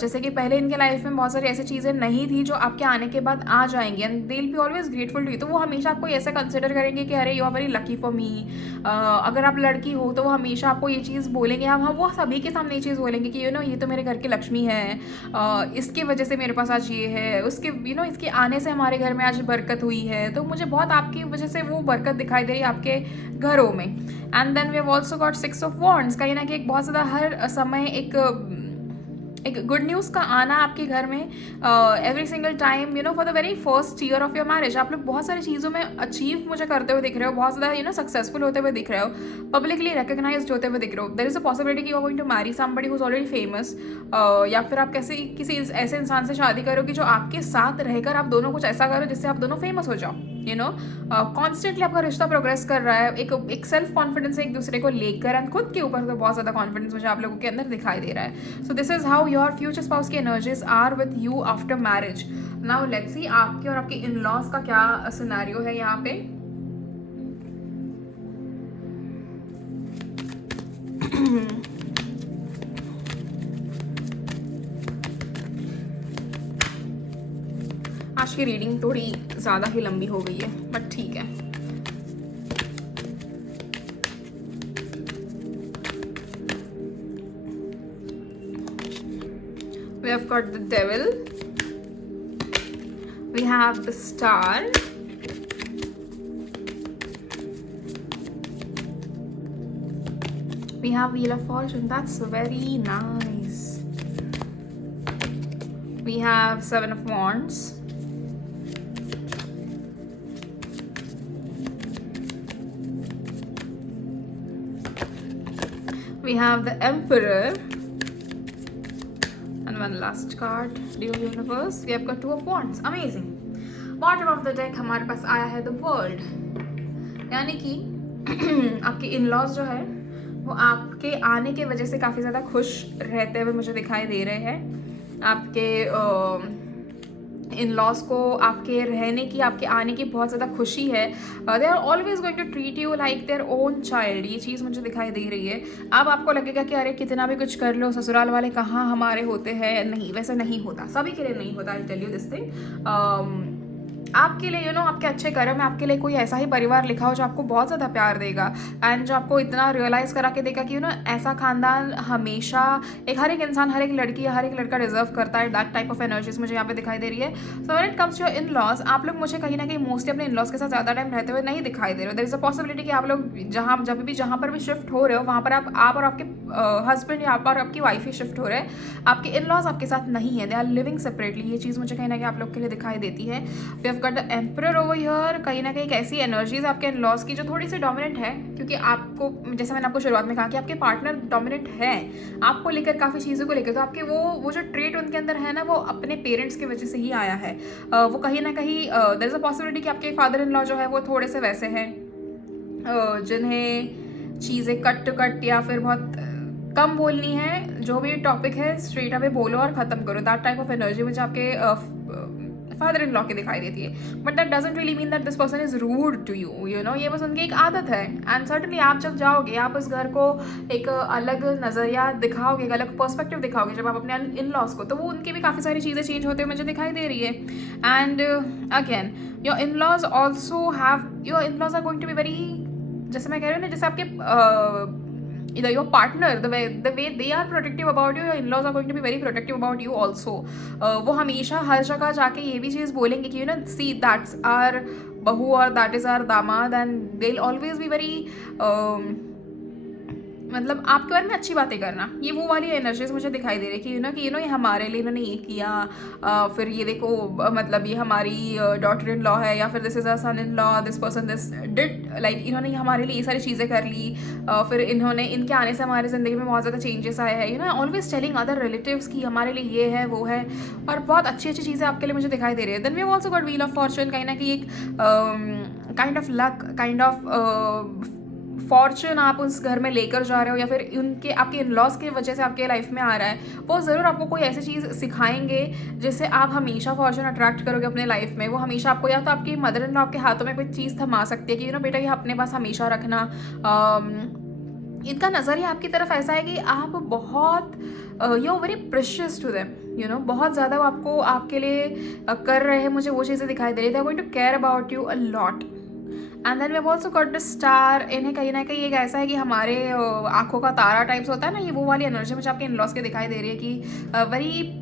जैसे कि पहले इनके लाइफ में बहुत सारी ऐसी चीज़ें नहीं थी जो आपके आने के बाद आ जाएंगी, and they will be always grateful to you. तो वो हमेशा आपको ऐसा कंसिडर करेंगे कि अरे you are very lucky for me. अगर आप लड़की हो तो वो हमेशा आपको ये चीज़ बोलेंगे, हम वो सभी के सामने ये चीज़ बोलेंगे कि यू नो ये तो मेरे घर की लक्ष्मी है, इसकी वजह से मेरे पास आज ये है, उसके यू नो इसके आने से हमारे घर में आज बरकत हुई है। तो मुझे बहुत आपकी वजह से वो बरकत दिखाई दे रही है आपके घरों में। And then we have also got 6 of wands. कहीं ना कहीं एक बहुत ज़्यादा हर समय एक गुड न्यूज़ का आना आपके घर में every single time, you know for the very first year of your marriage. आप लोग बहुत सारी चीज़ों में अचीव मुझे करते हुए दिख रहे हो, बहुत ज़्यादा यू नो सक्सेसफुल होते हुए दिख रहे हो, पब्लिकली रिकग्नाइज्ड होते हुए दिख रहे हो। देयर इज़ अ पॉसिबिलिटी कि you are going to marry somebody who is already famous, या फिर आप कैसे किसी ऐसे इंसान से शादी करोगे जो आपके साथ रहकर आप दोनों कुछ ऐसा करो जिससे आप दोनों फेमस हो जाओ। यू नो कॉन्स्टेंटली आपका रिश्ता प्रोग्रेस कर रहा है, एक सेल्फ कॉन्फिडेंस है एक दूसरे को लेकर, एंड खुद के ऊपर तो बहुत ज़्यादा कॉन्फिडेंस मुझे आप लोगों के अंदर दिखाई दे रहा है। So this is how your future spouse की energies are with you after marriage. Now let's see आपके और आपके इन लॉज का क्या सिनेरियो है यहाँ पे। आज की रीडिंग थोड़ी ज़्यादा ही लंबी हो गई है, बट ठीक है। We have got the devil, we have the star, we have Wheel of Fortune. That's very nice. We have 7 of Wands, we have the Emperor, and one last card, Dear Universe. We have got 2 of Wands. Amazing. Bottom of the deck हमारे पास आया है the World, यानी कि आपके in-laws जो है वो आपके आने के वजह से काफ़ी ज़्यादा खुश रहते हुए मुझे दिखाई दे रहे हैं। आपके इन लॉज को आपके रहने की, आपके आने की बहुत ज़्यादा खुशी है। They are always going to treat you like their own child. ये चीज़ मुझे दिखाई दे रही है। अब आपको लगेगा कि अरे कितना भी कुछ कर लो, ससुराल वाले कहाँ हमारे होते हैं। नहीं, वैसे नहीं होता, सभी के लिए नहीं होता। I tell you this thing. आपके लिए आपके अच्छे कर्म में आपके लिए कोई ऐसा ही परिवार लिखा हो जो आपको बहुत ज़्यादा प्यार देगा एंड जो आपको इतना रियलाइज़ करा के देगा कि ऐसा खानदान हमेशा हर एक इंसान, हर एक लड़की या हर एक लड़का डिजर्व करता है। दैट टाइप ऑफ एनर्जीज मुझे यहाँ पे दिखाई दे रही है। So when it comes to your in laws, आप लोग मुझे कहीं ना कहीं मोस्टली अपने इन लॉज के साथ ज़्यादा टाइम रहते हुए नहीं दिखाई दे रहे हो। देयर इज़ अ पॉसिबिलिटी कि आप लोग जहाँ पर भी शिफ्ट हो रहे हो वहाँ पर आप और आपके हस्बैंड या आप और आपकी वाइफ ही शिफ्ट हो रहे हैं। आपके इन लॉज आपके साथ नहीं है, दे आर लिविंग सेपरेटली। ये चीज़ मुझे कहीं ना कहीं आप लोग के लिए दिखाई देती है। We have got the emperor over here. कहीं ना कहीं एक ऐसी एनर्जीज आपके इन लॉज की जो थोड़ी सी डोमिनेंट है, क्योंकि आपको, जैसे मैंने आपको शुरुआत में कहा कि आपके पार्टनर डोमिनेंट है आपको लेकर, काफ़ी चीज़ों को लेकर। तो आपके वो जो ट्रेट उनके अंदर है ना, वो अपने पेरेंट्स की वजह से ही आया है। वो कहीं ना कहीं देयर इज़ अ पॉसिबिलिटी कि आपके फादर इन लॉ जो है वो थोड़े से वैसे हैं जिन्हें चीज़ें कट या फिर बहुत कम बोलनी है। जो भी टॉपिक है स्ट्रेट अवे बोलो और ख़त्म करो। दैट टाइप ऑफ एनर्जी मुझे आपके फादर इन लॉ की दिखाई देती है। But that doesn't really mean that this person is rude to you, ये बस उनकी एक आदत है। एंड सर्टनली आप जब जाओगे, आप उस घर को एक अलग नज़रिया दिखाओगे, एक अलग पर्सपेक्टिव दिखाओगे जब आप अपने इन लॉज को, तो वो उनकी भी काफ़ी सारी चीज़ें चेंज होते हुए मुझे दिखाई दे रही है। And again your in laws also have, your in laws are going to be very, जैसे मैं कह रही हूँ ना, जैसे आपके either your partner, the way they are protective about you, your in-laws are going to be very protective about you also. वो हमेशा हर जगह जाके ये भी चीज़ बोलेंगे कि see that's our बहू और that is our दामाद, and they'll always be very मतलब आपके बारे में अच्छी बातें करना। ये वो वाली एनर्जीज मुझे दिखाई दे रही है कि ये हमारे लिए इन्होंने ये किया, फिर ये देखो मतलब ये हमारी डॉटर इन लॉ है, या फिर this is a son in law, this person this did, like इन्होंने हमारे लिए ये सारी चीज़ें कर ली, फिर इनके आने से हमारी ज़िंदगी में बहुत ज़्यादा चेंजेस आए हैं। ऑलवेज टेलिंग अदर रिलेटिव्स कि हमारे लिए ये है वो है, और बहुत अच्छी अच्छी चीज़ें आपके लिए मुझे दिखाई दे रही है। Then we have also got wheel of fortune. कहीं ना कहीं एक kind of luck, kind of fortune आप उस घर में लेकर जा रहे हो, या फिर आपके इन लॉज की वजह से आपके लाइफ में आ रहा है। वो ज़रूर आपको कोई ऐसी चीज़ सिखाएंगे जिससे आप हमेशा फॉर्चून अट्रैक्ट करोगे अपने लाइफ में। वो हमेशा आपको, या तो आपकी मदर इन लॉ आपके हाथों में कोई चीज़ थमा सकती है कि बेटा ये अपने पास हमेशा रखना। इनका नज़रिया आपकी तरफ ऐसा है कि आप बहुत you very precious to them, बहुत ज़्यादा वो आपके लिए कर रहे हैं। मुझे वो चीज़ें दिखाई दे रही, they are going to care about you a lot. And then we have also got the star. इन्हें कहीं ना कहीं एक ऐसा है कि हमारे आंखों का तारा टाइप्स होता है ना, ये वो वाली एनर्जी मुझे आपके इन लॉज के दिखाई दे रही है कि very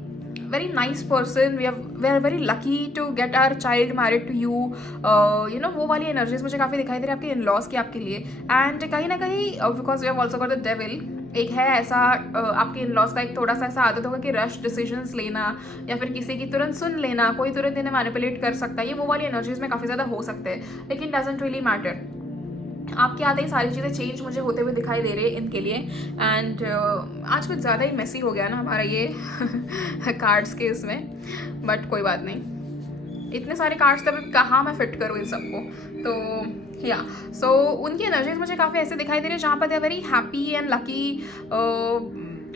very nice person, we are very lucky to get our child married to you. वो वाली एनर्जीज मुझे काफ़ी दिखाई दे रही है आपके इन लॉज की आपके लिए। एंड कहीं ना कहीं because we have also got the devil, एक है ऐसा आपके इन लॉज का एक थोड़ा सा ऐसा आदत होगा कि रश डिसीजंस लेना, या फिर किसी की तुरंत सुन लेना, कोई तुरंत इन्हें मैनिपुलेट कर सकता है। ये वो वाली एनर्जीज में काफ़ी ज़्यादा हो सकते हैं, लेकिन डजंट रियली मैटर। आपके आते ही सारी चीज़ें चेंज मुझे होते हुए दिखाई दे रही है इनके लिए। एंड आज कुछ ज़्यादा ही मेसी हो गया ना हमारा ये कार्ड्स के इसमें, बट कोई बात नहीं, इतने सारे कार्ड्स तब कहाँ मैं फिट करूँ इन सबको। तो या सो उनकी एनर्जीज मुझे काफ़ी ऐसे दिखाई दे रही है जहाँ पर they are very happy and lucky,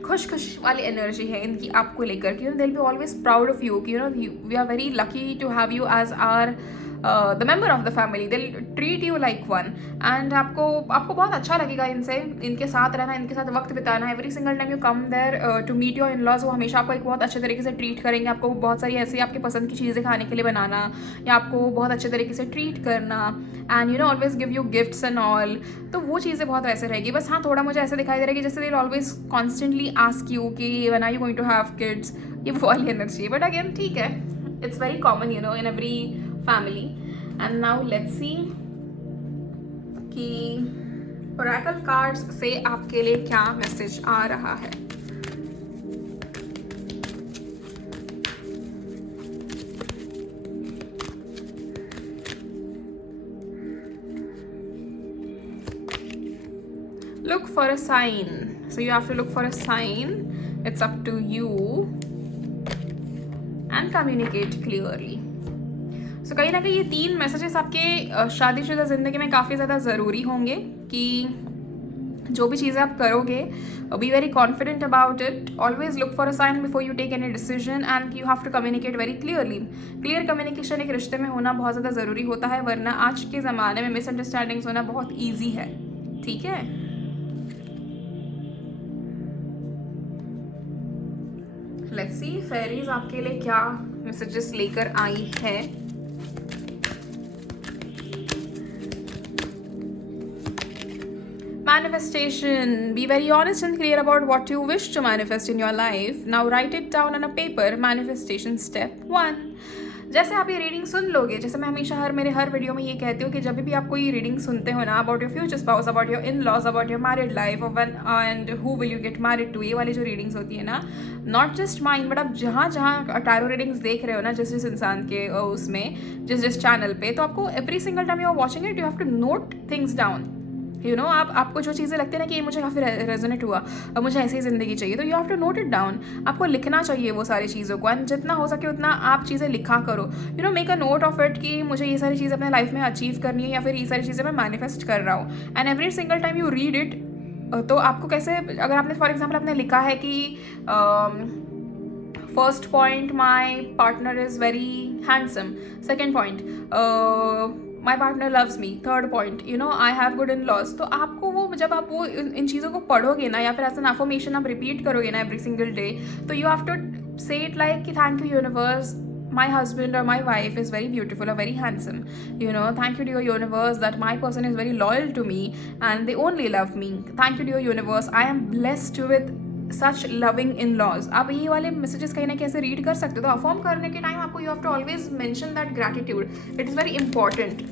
खुश वाली एनर्जी है इनकी आपको लेकर कि they will be always proud of you कि we are very lucky to have you as are the member of the family. They treat you like one. And आपको बहुत अच्छा लगेगा इनके साथ रहना, इनके साथ वक्त बिताना। Every single time you come there to meet your in laws, वो हमेशा आपको एक बहुत अच्छे तरीके से ट्रीट करेंगे। आपको बहुत सारी ऐसी आपकी पसंद की चीज़ें खाने के लिए बनाना, या आपको बहुत अच्छे तरीके से ट्रीट करना, and always give you gifts and all. तो वो चीज़ें बहुत वैसे रहेगी। बस हाँ, थोड़ा मुझे ऐसे दिखाई दे रहा है कि जैसे they always constantly ask you कि when are you going to have kids, ये वो वाली एनर्जी। बट अगेन ठीक है, it's very common in every family. And now let's see कि ओरेकल कार्ड्स से आपके लिए क्या मैसेज आ रहा है। Look for a sign. So you have to look for a sign. It's up to you. And communicate clearly. So कहीं ना कहीं ये 3 मैसेजेस आपके शादीशुदा ज़िंदगी में काफ़ी ज़्यादा ज़रूरी होंगे कि जो भी चीज़ें आप करोगे, be very confident about it, always look for a sign before you take any decision, and you have to communicate very clearly. Clear communication एक रिश्ते में होना बहुत ज़्यादा ज़रूरी होता है, वरना आज के ज़माने में मिसअंडरस्टैंडिंग्स होना बहुत ईजी है। ठीक है, लेट्स सी फेरीज आपके लिए क्या मैसेजेस लेकर आई है। Manifestation. Be very honest and clear about what you wish to manifest in your life. Now write it down on a paper. Manifestation step 1. जैसे आप ये रीडिंग सुन लोगे, जैसे मैं हमेशा मेरे हर वीडियो में ये कहती हूँ कि जब भी आप कोई रीडिंग सुनते हो ना, about your future spouse, about your in laws, about your married life and who will you get married to, ये वाली जो रीडिंग्स होती है ना, नॉट जस्ट माइंड बट आप जहाँ जहाँ टैरो रीडिंग्स देख रहे हो ना, जिस जिस इंसान के उसमें, जिस जिस चैनल पे, तो आपको every single time you are watching it, you have to note things down. You know, आपको जो चीज़ें लगती है ना कि ये मुझे काफ़ी रेजोनेट हुआ और मुझे ऐसी ही ज़िंदगी चाहिए, तो you have to note it down. आपको लिखना चाहिए वो सारी चीज़ों को, एंड जितना हो सके उतना आप चीज़ें लिखा करो. You know, make a note of it कि मुझे ये सारी चीज़ें अपने लाइफ में अचीव करनी है, या फिर ये सारी चीज़ें मैं मैनिफेस्ट कर रहा हूँ. And every single time you read it, तो आपको कैसे, अगर आपने फॉर एग्जाम्पल आपने लिखा है कि first point, my partner is very handsome. Second point, my partner loves me. Third point, you know, I have good in laws. तो आपको वो, जब आप वो इन चीज़ों को पढ़ोगे ना, या फिर एज एन अफर्मेशन आप रिपीट करोगे ना एवरी सिंगल डे, तो यू हैव टू से इट लाइक कि thank you universe, my husband or my wife is very beautiful or very handsome. You know, thank you dear universe that my person is very loyal to me and they only love me. Thank you dear universe, I am blessed with such loving in-laws. आप ये वाले messages कहीं ना कैसे read कर सकते हो. तो अफर्म करने के टाइम आपको, you have to always mention that gratitude. It is very important.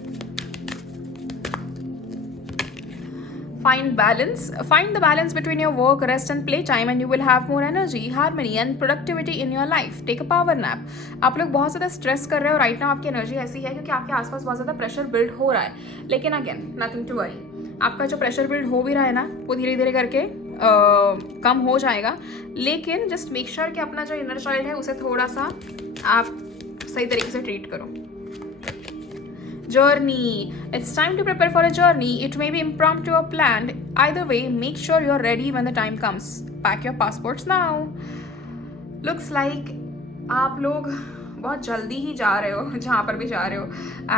Find balance. Find the balance between your work, rest and play time and you will have more energy, harmony and productivity in your life. Take a power nap. आप लोग बहुत ज़्यादा stress कर रहे हो right now, आपकी energy ऐसी है क्योंकि आपके आसपास बहुत ज़्यादा प्रेशर बिल्ड हो रहा है. लेकिन अगेन, नथिंग टू वरी. आपका जो प्रेशर बिल्ड हो भी रहा है ना, वो धीरे धीरे करके कम हो जाएगा. लेकिन जस्ट मेक श्योर कि अपना जो इनर चाइल्ड है उसे थोड़ा सा आप सही तरीके से ट्रीट करो. Journey. It's time to prepare for a journey. It may be impromptu or planned. Either way, make sure you're ready when the time comes. Pack your passports now. Looks like आप लोग बहुत जल्दी ही जा रहे हो जहाँ पर भी जा रहे हो,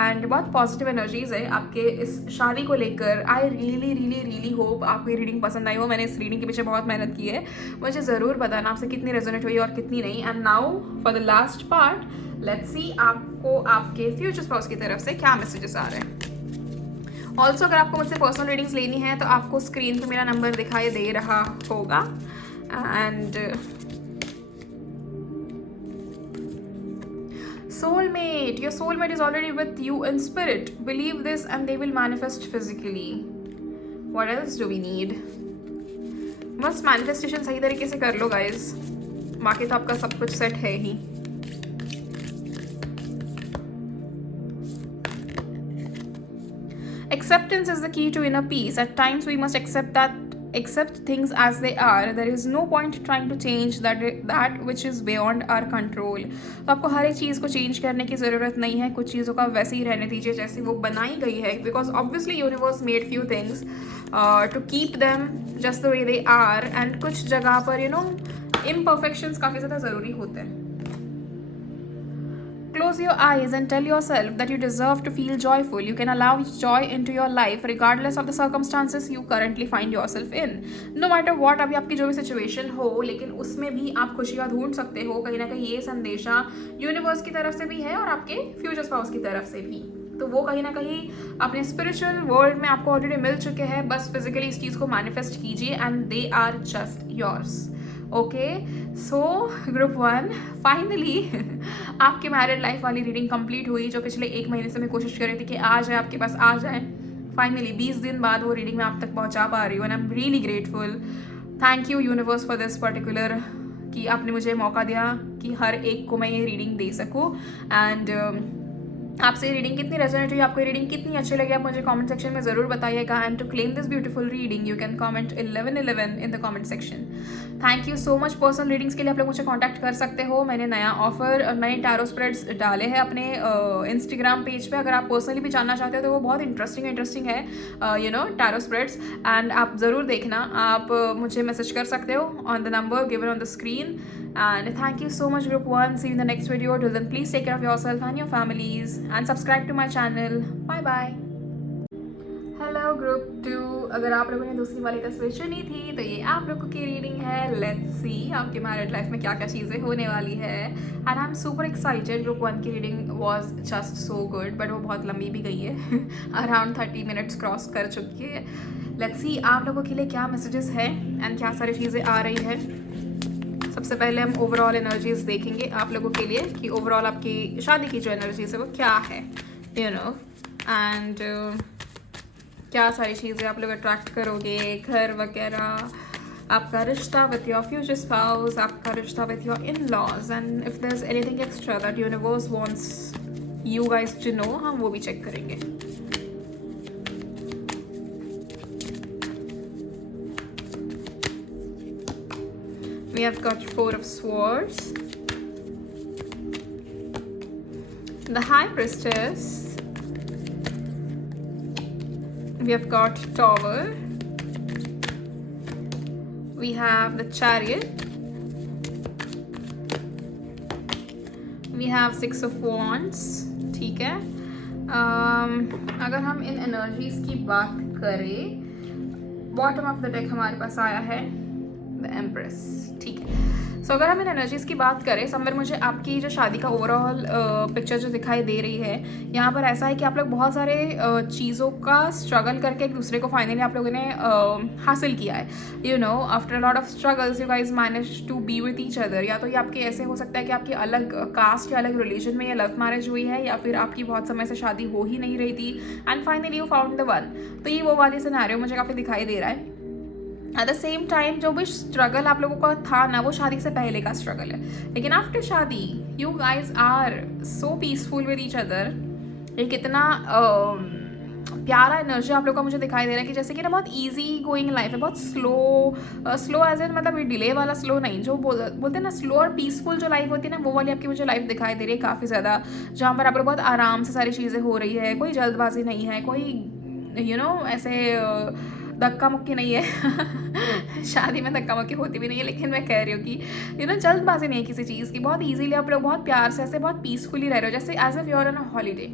एंड बहुत पॉजिटिव एनर्जीज है आपके इस शादी को लेकर. आई रियली होप आपको ये रीडिंग पसंद आई हो. मैंने इस रीडिंग के पीछे बहुत मेहनत की है. मुझे ज़रूर बताना आपसे कितनी रेजोनेट हुई और कितनी नहीं. And now for the last part, let's see आपको आपके फ्यूचर स्पाउस की तरफ से क्या मैसेजेस आ रहे हैं. ऑल्सो अगर आपको मुझसे पर्सनल रीडिंग्स लेनी है तो आपको स्क्रीन पे मेरा नंबर दिखाई दे रहा होगा. And soulmate, your soulmate is already with you in spirit. Believe this and they will manifest physically. What else do we need? बस manifestation सही तरीके से कर लो guys, बाकी तो आपका सब कुछ सेट है ही. Acceptance is the key to inner peace. At times we must accept things as they are. There is no point trying to change that which is beyond our control. तो आपको हर एक चीज़ को चेंज करने की ज़रूरत नहीं है. कुछ चीज़ों का वैसे ही रहने दीजिए जैसी वो बनाई गई है, because obviously universe made few things to keep them just the way they are. And कुछ जगह पर यू नो इम्परफेक्शंस काफ़ी ज़्यादा ज़रूरी होते हैं. Close your eyes and tell yourself that you deserve to feel joyful. You can allow joy into your life regardless of the circumstances you currently find yourself in. No matter what, अभी आपकी जो भी situation हो, लेकिन उसमें भी आप खुशियाँ ढूंढ सकते हो. कहीं ना कहीं ये संदेशा यूनिवर्स की तरफ से भी है और आपके फ्यूचर स्पाउस की तरफ से भी. तो वो कहीं ना कहीं अपने स्पिरिचुअल वर्ल्ड में आपको ऑलरेडी मिल चुके हैं. बस फिजिकली इस चीज़ को मैनिफेस्ट कीजिए and they are just yours. Okay, so group 1, finally आपकी मैरिड लाइफ वाली रीडिंग कंप्लीट हुई. जो पिछले 1 महीने से मैं कोशिश कर रही थी कि आ जाए, आपके पास आ जाए. फाइनली 20 दिन बाद वो रीडिंग मैं आप तक पहुंचा पा रही हूँ. And I am really grateful. Thank you universe for this particular, कि आपने मुझे मौका दिया कि हर एक को मैं ये रीडिंग दे सकूँ. एंड आपसे रीडिंग कितनी रेजोनेट हुई, आपको रीडिंग कितनी अच्छी लगी, आप मुझे कमेंट सेक्शन में ज़रूर बताइएगा. And to claim this beautiful reading you can comment 1111 in the comment section. Thank you so much. Personal readings के लिए आप लोग मुझे कांटेक्ट कर सकते हो. मैंने नया ऑफर, नए टैरो स्प्रेड्स डाले हैं अपने इंस्टाग्राम पेज पे. अगर आप पर्सनली भी जानना चाहते हो तो वो बहुत इंटरेस्टिंग है you no tarot spreads. And आप ज़रूर देखना. आप मुझे मैसेज कर सकते हो on the number given on the screen. And thank you so much group 1. See you in the next video. Till then please take care of yourself and your families and subscribe to my channel. Bye bye. Hello group 2. अगर आप लोगों ने दूसरी वाली तस्वीर चुनी थी तो ये आप लोगों की रीडिंग है. लेट्स सी आपके मैरिड लाइफ में क्या क्या चीज़ें होने वाली है. And I am super excited. Group 1 की reading was just so good, but वो बहुत लंबी भी गई है. अराउंड 30 मिनट्स क्रॉस कर चुकी है. लेट्स सी आप लोगों के लिए क्या मैसेजेस है एंड क्या सारी चीज़ें आ रही है। सबसे पहले हम ओवरऑल एनर्जीज देखेंगे आप लोगों के लिए कि ओवरऑल आपकी शादी की जो एनर्जीज है वो क्या है, यू नो, एंड क्या सारी चीज़ें आप लोग अट्रैक्ट करोगे, घर वगैरह, आपका रिश्ता विथ योर फ्यूचर स्पाउस, आपका रिश्ता with your in laws, and if there is anything extra that universe wants you guys to know, हम वो भी चेक करेंगे। We have got Four of Swords, the High Priestess, we have got Tower, we have the Chariot, we have Six of Wands, ठीक है। अगर हम इन energies की बात करें, बॉटम ऑफ द डेक हमारे पास आया है द एम्प्रेस, ठीक है। सो अगर हम इन एनर्जीज की बात करें, समर मुझे आपकी जो शादी का ओवरऑल पिक्चर जो दिखाई दे रही है, यहाँ पर ऐसा है कि आप लोग बहुत सारे चीज़ों का स्ट्रगल करके एक दूसरे को फाइनली आप लोगों ने हासिल किया है, you know, after lot of struggles you guys manage to be with each other. या तो ये आपके ऐसे हो सकता है कि आपकी अलग कास्ट या अलग रिलीजन में ये लव मैरिज हुई है, या फिर आपकी बहुत समय से शादी हो ही नहीं रही थी and finally you found the one. तो ये वो वाली सिनेरियो मुझे काफ़ी दिखाई दे रहा है। एट द सेम टाइम जो भी स्ट्रगल आप लोगों का था ना, वो शादी से पहले का स्ट्रगल है, लेकिन आफ्टर शादी you guys are so peaceful with each other. ये कितना प्यारा एनर्जी आप लोग का मुझे दिखाई दे रहा है कि जैसे कि ना बहुत ईजी गोइंग लाइफ है, बहुत स्लो एज एन मतलब डिले वाला स्लो नहीं, जो बोलते हैं ना स्लो और पीसफुल जो लाइफ होती है ना, वो वाली आपकी मुझे लाइफ दिखाई दे रही है काफ़ी ज़्यादा, जहाँ पर आप लोग बहुत आराम से सारी चीज़ें हो रही है, कोई जल्दबाजी नहीं है, कोई यू नो ऐसे धक्का मुक्की नहीं है शादी में धक्का मुक्की होती भी नहीं है, लेकिन मैं कह रही हूँ कि यू नो जल्दबाजी नहीं है किसी चीज़ की, बहुत इजीली आप लोग बहुत प्यार से ऐसे बहुत पीसफुली रह रहे हो, जैसे as if you are on a holiday.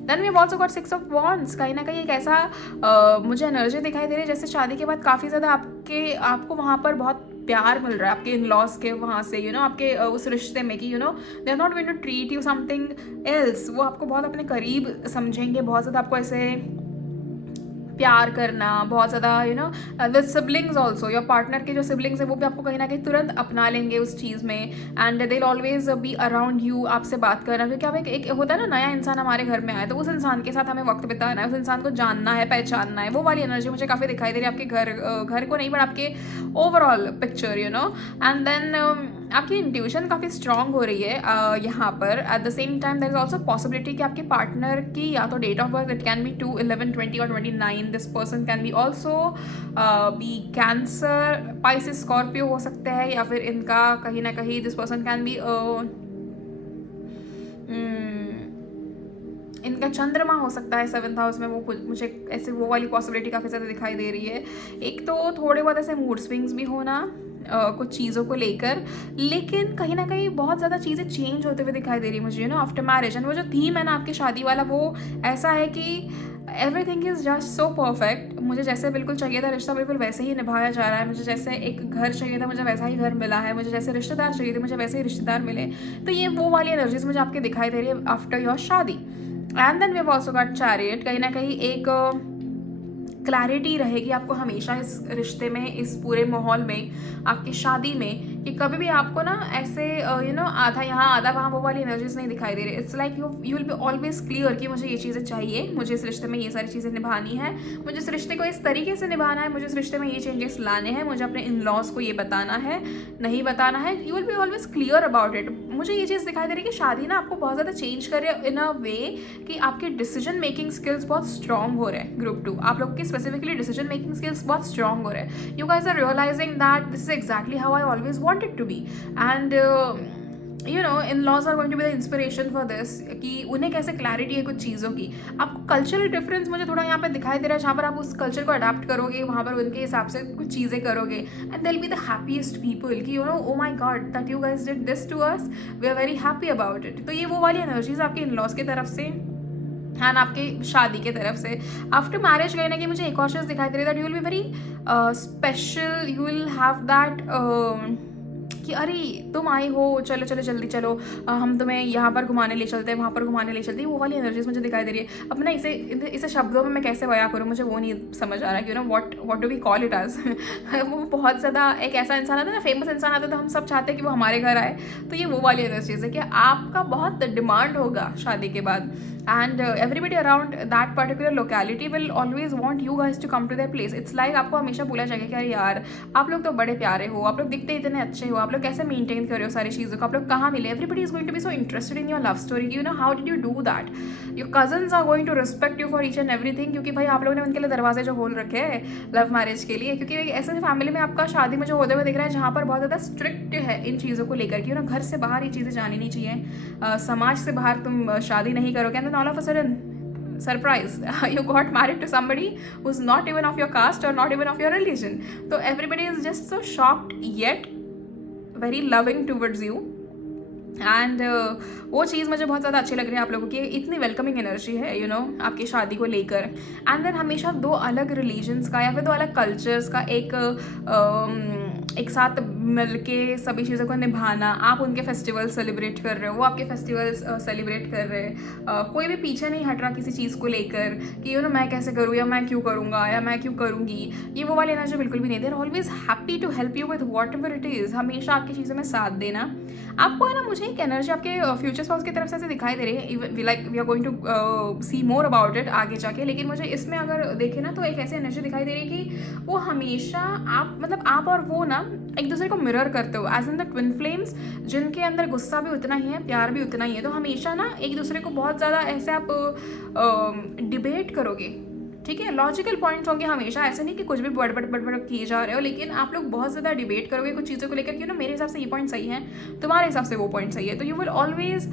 Then we have also got six of wands. कहीं ना कहीं एक ऐसा मुझे एनर्जी दिखाई दे रही है जैसे शादी के बाद काफ़ी ज़्यादा आपको वहाँ पर बहुत प्यार मिल रहा है आपके इन लॉज के वहाँ से, यू नो, आपके उस रिश्ते में कि you know they are not going to treat you something else. वो आपको बहुत अपने करीब समझेंगे, बहुत ज़्यादा आपको ऐसे प्यार करना, बहुत ज़्यादा you know the siblings also, your partner के जो सिबलिंग्स हैं वो भी आपको कहीं ना कहीं तुरंत अपना लेंगे उस चीज़ में, and they always be around you, आपसे बात करना, क्योंकि अब एक होता है ना नया इंसान हमारे घर में आए तो उस इंसान के साथ हमें वक्त बिताना है, उस इंसान को जानना है, पहचानना है। वो वाली एनर्जी मुझे काफ़ी दिखाई दे रही है आपके घर को नहीं, बट आपके overall picture, you know. And then आपकी इंट्यूशन काफ़ी स्ट्रॉन्ग हो रही है यहाँ पर। At the same time there is also possibility कि आपके पार्टनर की या तो date of birth it can be 2, 11, 20 और 29। This person can be also be cancer, pisces, scorpio हो सकते हैं, या फिर इनका कहीं ना कहीं दिस पर्सन कैन बी इनका चंद्रमा हो सकता है 7th हाउस में। वो मुझे ऐसे वो वाली पॉसिबिलिटी काफ़ी ज़्यादा दिखाई दे रही है। एक तो थोड़े बहुत ऐसे मूड स्विंग्स भी होना कुछ चीज़ों को लेकर, लेकिन कहीं ना कहीं बहुत ज़्यादा चीज़ें चेंज होते हुए दिखाई दे रही है मुझे, you know, after marriage. And वो जो थीम है ना आपकी शादी वाला, वो ऐसा है कि everything is just so perfect. मुझे जैसे बिल्कुल चाहिए था रिश्ता बिल्कुल वैसे ही निभाया जा रहा है, मुझे जैसे एक घर चाहिए था मुझे वैसा ही घर मिला है, मुझे जैसे रिश्तेदार चाहिए थे मुझे वैसे ही रिश्तेदार मिले। तो ये वो वाली एनर्जीज मुझे आपके दिखाई दे रही है आफ्टर योर शादी। And then we have also got chariot. कहीं ना कहीं एक क्लैरिटी रहेगी आपको हमेशा इस रिश्ते में, इस पूरे माहौल में, आपकी शादी में, कि कभी भी आपको ना ऐसे यू नो आधा यहाँ आधा वहाँ वो वाली एनर्जीज नहीं दिखाई दे रही। It's like you will be always clear कि मुझे ये चीज़ें चाहिए, मुझे इस रिश्ते में ये सारी चीज़ें निभानी है, मुझे इस रिश्ते को इस तरीके से निभाना है, मुझे इस रिश्ते में ये चेंजेस लाने हैं, मुझे अपने इन लॉज को ये बताना है, नहीं बताना है। You will be always clear about it. मुझे ये चीज़ दिखाई दे रही है कि शादी ना आपको बहुत ज़्यादा चेंज करे इन अ वे कि आपके डिसीजन मेकिंग स्किल्स बहुत स्ट्रॉन्ग हो रहे हैं। ग्रुप 2 आप लोग की स्पेसिफिकली डिसीजन मेकिंग स्किल्स बहुत स्ट्रॉन्ग हो रहे हैं। You guys are realising that this is exactly how I always wanted to be, and you know in laws are going to be the inspiration for this, कि उन्हें कैसे clarity है कुछ चीज़ों की। आपको कल्चरल डिफरेंस मुझे थोड़ा यहाँ पे दिखाई दे रहा है, जहाँ पर आप उस कल्चर को अडाप्ट करोगे, वहाँ पर उनके हिसाब से कुछ चीज़ें करोगे, and they will be the happiest people कि you know oh my god that you guys did this to us, we are very happy about it. तो ये वो वाली एनर्जीज आपके इन लॉज की तरफ से एंड आपकी शादी के तरफ से। आफ्टर मैरिज कहने की मुझे एक और चीज़ दिखाई दे रही है that you will be very special, you will have that कि अरे तुम आई हो, चलो चलो जल्दी चलो, हम तुम्हें यहाँ पर घुमाने ले चलते हैं, वहाँ पर घुमाने ले चलते हैं, वो वाली एनर्जीज मुझे दिखाई दे रही है। अब ना इसे शब्दों में मैं कैसे बयां करूँ, मुझे वो नहीं समझ आ रहा कि what do we call it as. वो बहुत ज़्यादा एक ऐसा इंसान आता है ना, फेमस इंसान आता है, तो हम सब चाहते हैं कि वो हमारे घर आए। तो ये वो वाली एनर्जीज है कि आपका बहुत डिमांड होगा शादी के बाद, and everybody around that particular locality will always want you guys to come to their place. It's like आपको हमेशा बोला जाएगा कि अरे यार आप लोग तो बड़े प्यारे हो, आप लोग दिखते इतने अच्छे हो, आप लोग कैसे मेंटेन कर रहे हो सारी चीज़ों को, आप लोग कहाँ मिले। Everybody is going to be so interested in your love story, you know how did you do that. Your cousins are going to respect you for each and everything, क्योंकि भाई आप लोगों ने उनके लिए दरवाजे जो खोल रखे हैं लव मैरिज के लिए। क्योंकि ऐसे फैमिली में आपका शादी में जो होते हुए दिख रहा है जहाँ पर बहुत ज़्यादा स्ट्रिक्ट है इन चीज़ों को लेकर कि घर से बाहर ये चीज़ें जानी नहीं चाहिए, समाज से बाहर तुम शादी नहीं करोगे, and then all of a sudden surprise you got married to somebody who's not even of your caste or not even of your religion. So everybody is just so shocked yet very loving towards you. And वो चीज़ मुझे बहुत ज़्यादा अच्छी लग रही है आप लोगों की, इतनी वेलकमिंग एनर्जी है आपकी शादी को लेकर। एंड देन हमेशा दो अलग रिलीजन्स का या फिर दो अलग कल्चर्स का एक साथ मिलके सभी चीज़ों को निभाना। आप उनके फेस्टिवल सेलिब्रेट कर रहे हो, वो आपके फेस्टिवल्स सेलिब्रेट कर रहे हैं, कोई भी पीछे नहीं हट रहा किसी चीज़ को लेकर कि मैं कैसे करूँ या मैं क्यों करूँगा या मैं क्यों करूँगी। ये वो वाली एनर्जी बिल्कुल भी नहीं। They're always happy to help you with whatever it is, हमेशा आपकी चीज़ों में साथ देना। आपको है ना, मुझे एक एनर्जी आपके फ्यूचर स्पाउस की तरफ से ऐसे दिखाई दे रही है, like we are going to see more about it आगे जाके। लेकिन मुझे इसमें अगर देखें ना तो एक ऐसी एनर्जी दिखाई दे रही है कि वो हमेशा आप और वो ना एक दूसरे को मिरर करते हो, as in the twin flames, जिनके अंदर गुस्सा भी उतना ही है, प्यार भी उतना ही है। तो हमेशा ना एक दूसरे को बहुत ज़्यादा ऐसे आप डिबेट करोगे, ठीक है, लॉजिकल पॉइंट्स होंगे हमेशा, ऐसे नहीं कि कुछ भी बड़ किए जा रहे हो, लेकिन आप लोग बहुत ज़्यादा डिबेट करोगे कुछ चीज़ों को लेकर कि मेरे हिसाब से ये पॉइंट सही है, तुम्हारे हिसाब से वो पॉइंट सही है। तो you will always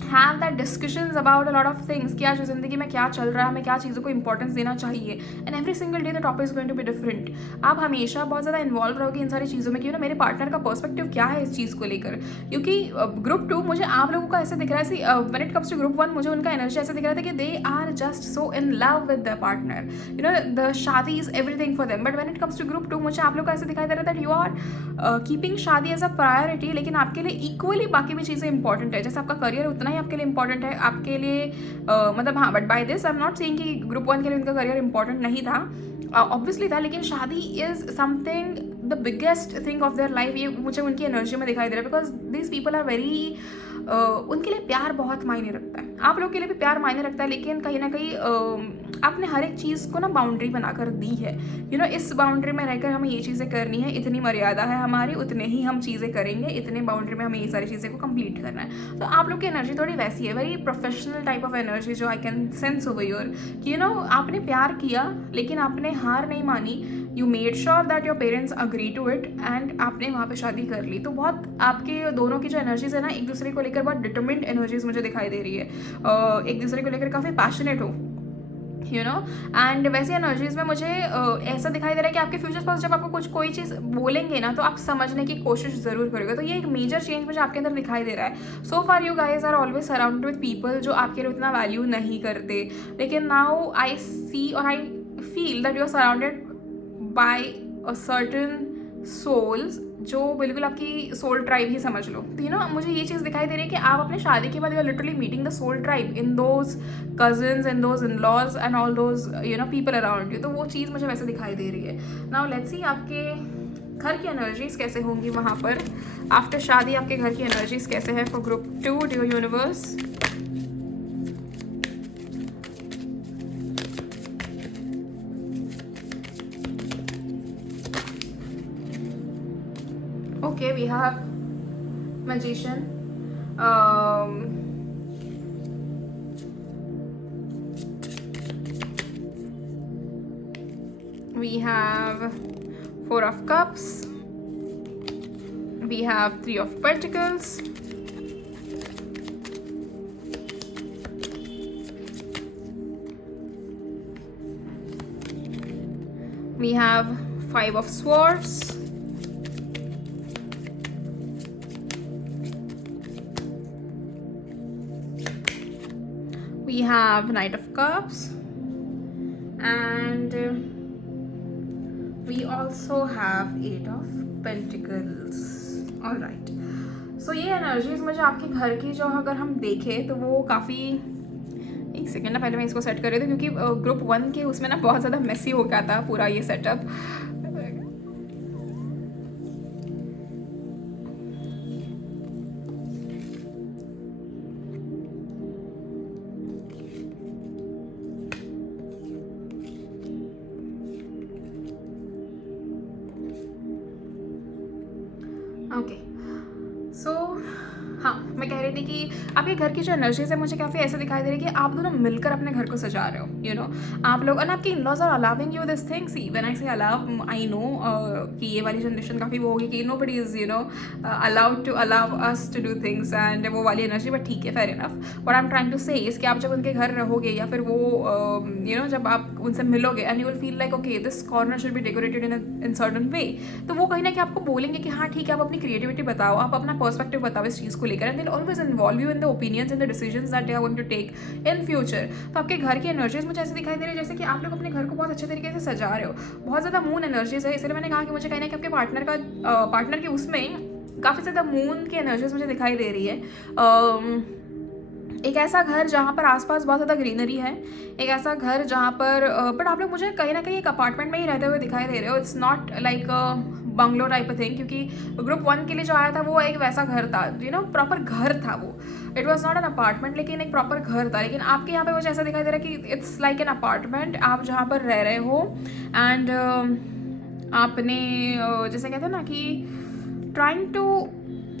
have that discussions about a lot of things कि आज ज़िंदगी में क्या चल रहा है, हमें क्या चीज़ों को इंपॉर्टेंस देना चाहिए, and every single day the topic is going to be different. आप हमेशा बहुत ज़्यादा इन्वॉल्व रहोगे इन सारी चीज़ों में कि मेरे पार्टनर का पर्सपेक्टिव क्या है इस चीज़ को लेकर। क्योंकि ग्रुप 2 मुझे आप लोगों का ऐसे दिख रहा है, when it comes to group 1 मुझे उनका एनर्जी ऐसा दिख रहा था कि they are just so in love with the partner, the शादी is everything for them. But when it comes to group 2 मुझे आप लोग का ऐसे दिखाई दे रहा था दैट यू आर कीपिंग शादी एज अ प्रायोरिटी, लेकिन आपके लिए इक्वली बाकी भी चीज़ें इंपॉर्टेंट है। जैसे आपका करियर उतना ही आपके लिए इंपॉर्टेंट है, आपके लिए हाँ, but by this I am not saying कि ग्रुप 1 के लिए उनका करियर इंपॉर्टेंट नहीं था, ऑब्वियसली था, लेकिन शादी is something the biggest thing of their life. ये मुझे उनकी एनर्जी में दिखाई दे रहा है, because this people are very उनके लिए प्यार बहुत मायने रखता है, आप लोग के लिए भी प्यार मायने रखता है, लेकिन कहीं ना कहीं आपने हर एक चीज़ को ना बाउंड्री बनाकर दी है। इस बाउंड्री में रहकर हमें ये चीज़ें करनी है, इतनी मर्यादा है हमारी, उतने ही हम चीज़ें करेंगे, इतने बाउंड्री में हमें ये सारी चीज़ें को कंप्लीट करना है। तो आप लोग की एनर्जी थोड़ी वैसी है, very professional type of energy जो I can sense over your कि आपने प्यार किया लेकिन आपने हार नहीं मानी, you made sure that your parents agree to it, and आपने वहाँ पे शादी कर ली। तो बहुत आपके दोनों की जो एनर्जीज है ना, एक दूसरे को लेकर बहुत डिटरमिन्ड एनर्जीज मुझे दिखाई दे रही है, एक दूसरे को लेकर काफ़ी पैशनेट हो, एंड वैसे एनर्जीज में मुझे ऐसा दिखाई दे रहा है कि आपके फ्यूचर स्पाउस जब आपको कोई चीज़ बोलेंगे ना तो आप समझने की कोशिश ज़रूर करोगे। तो ये एक मेजर चेंज मुझे आपके अंदर दिखाई दे रहा है। So far you guys are always surrounded with people जो आपके लिए उतना वैल्यू नहीं करते, लेकिन नाउ आई सी और I feel that you are surrounded by a certain souls जो बिल्कुल आपकी सोल ट्राइब ही समझ लो। तो मुझे ये चीज़ दिखाई दे रही है कि आप अपने शादी के बाद you are literally meeting the soul tribe in those cousins, in those in laws and all those people around you. तो वो चीज़ मुझे वैसे दिखाई दे रही है। नाउ लेट्स सी आपके घर की एनर्जीज कैसे होंगी वहाँ पर आफ्टर शादी, आपके घर की एनर्जीज कैसे है for group 2 dear universe. Okay, we have magician, we have 4 of cups, we have 3 of pentacles, we have 5 of swords, we have Knight of Cups, and we also have 8 of Pentacles. All right. सो ये energies मुझे आपके घर की जो अगर हम देखें तो वो काफ़ी, एक सेकेंड ना, पहले मैं इसको सेट कर रही थी क्योंकि ग्रुप 1 के उसमें ना बहुत ज़्यादा मेसी हो गया था पूरा ये सेटअप. ओके सो हाँ, मैं कह रही थी कि आपके घर की जो एनर्जीज है मुझे काफ़ी ऐसे दिखाई दे रही है कि आप दोनों मिलकर अपने घर को सजा रहे हो, यू नो आप लोग, और आपके in laws are allowing you this thing. See when I say allow, I know कि ये वाली जनरेशन काफ़ी वो होगी कि nobody is allowed to allow us to do things and वो वाली एनर्जी. बट ठीक है, fair enough. What I am trying to say is कि आप जब उनके घर रहोगे या फिर वो जब आप उनसे मिलोगे and you will feel like okay this corner should be decorated in certain way, तो वो कहीं ना कहीं आपको बोलेंगे कि हाँ ठीक है, आप अपनी क्रिएटिविटी बताओ, आप अपना पर्सपेक्टिव बताओ इस चीज़ को लेकर, and they always involve you in the opinions and the decisions that they are going to take in future. तो आपके घर की एनर्जीज मुझे ऐसे दिखाई दे रही है जैसे कि आप लोग अपने घर को बहुत अच्छे तरीके से सजा रहे हो. बहुत ज़्यादा मून एनर्जीज है, इसलिए मैंने कहा कि मुझे कहीं ना कहीं आपके पार्टनर के उसमें काफ़ी ज़्यादा मून की एनर्जीज मुझे दिखाई दे रही है. एक ऐसा घर जहाँ पर आसपास बहुत ज़्यादा ग्रीनरी है, एक ऐसा घर जहाँ पर बट आप लोग मुझे कहीं ना कहीं एक अपार्टमेंट में ही रहते हुए दिखाई दे रहे हो. It's not like bungalow type thing, क्योंकि ग्रुप 1 के लिए जो आया था वो एक वैसा घर था, प्रॉपर घर था वो. It was not an apartment, लेकिन एक प्रॉपर घर था. लेकिन आपके यहाँ पे मुझे ऐसा दिखाई दे रहा है कि इट्स लाइक एन अपार्टमेंट, आप जहाँ पर रह रहे हो एंड आपने जैसे कहते हैं ना कि trying to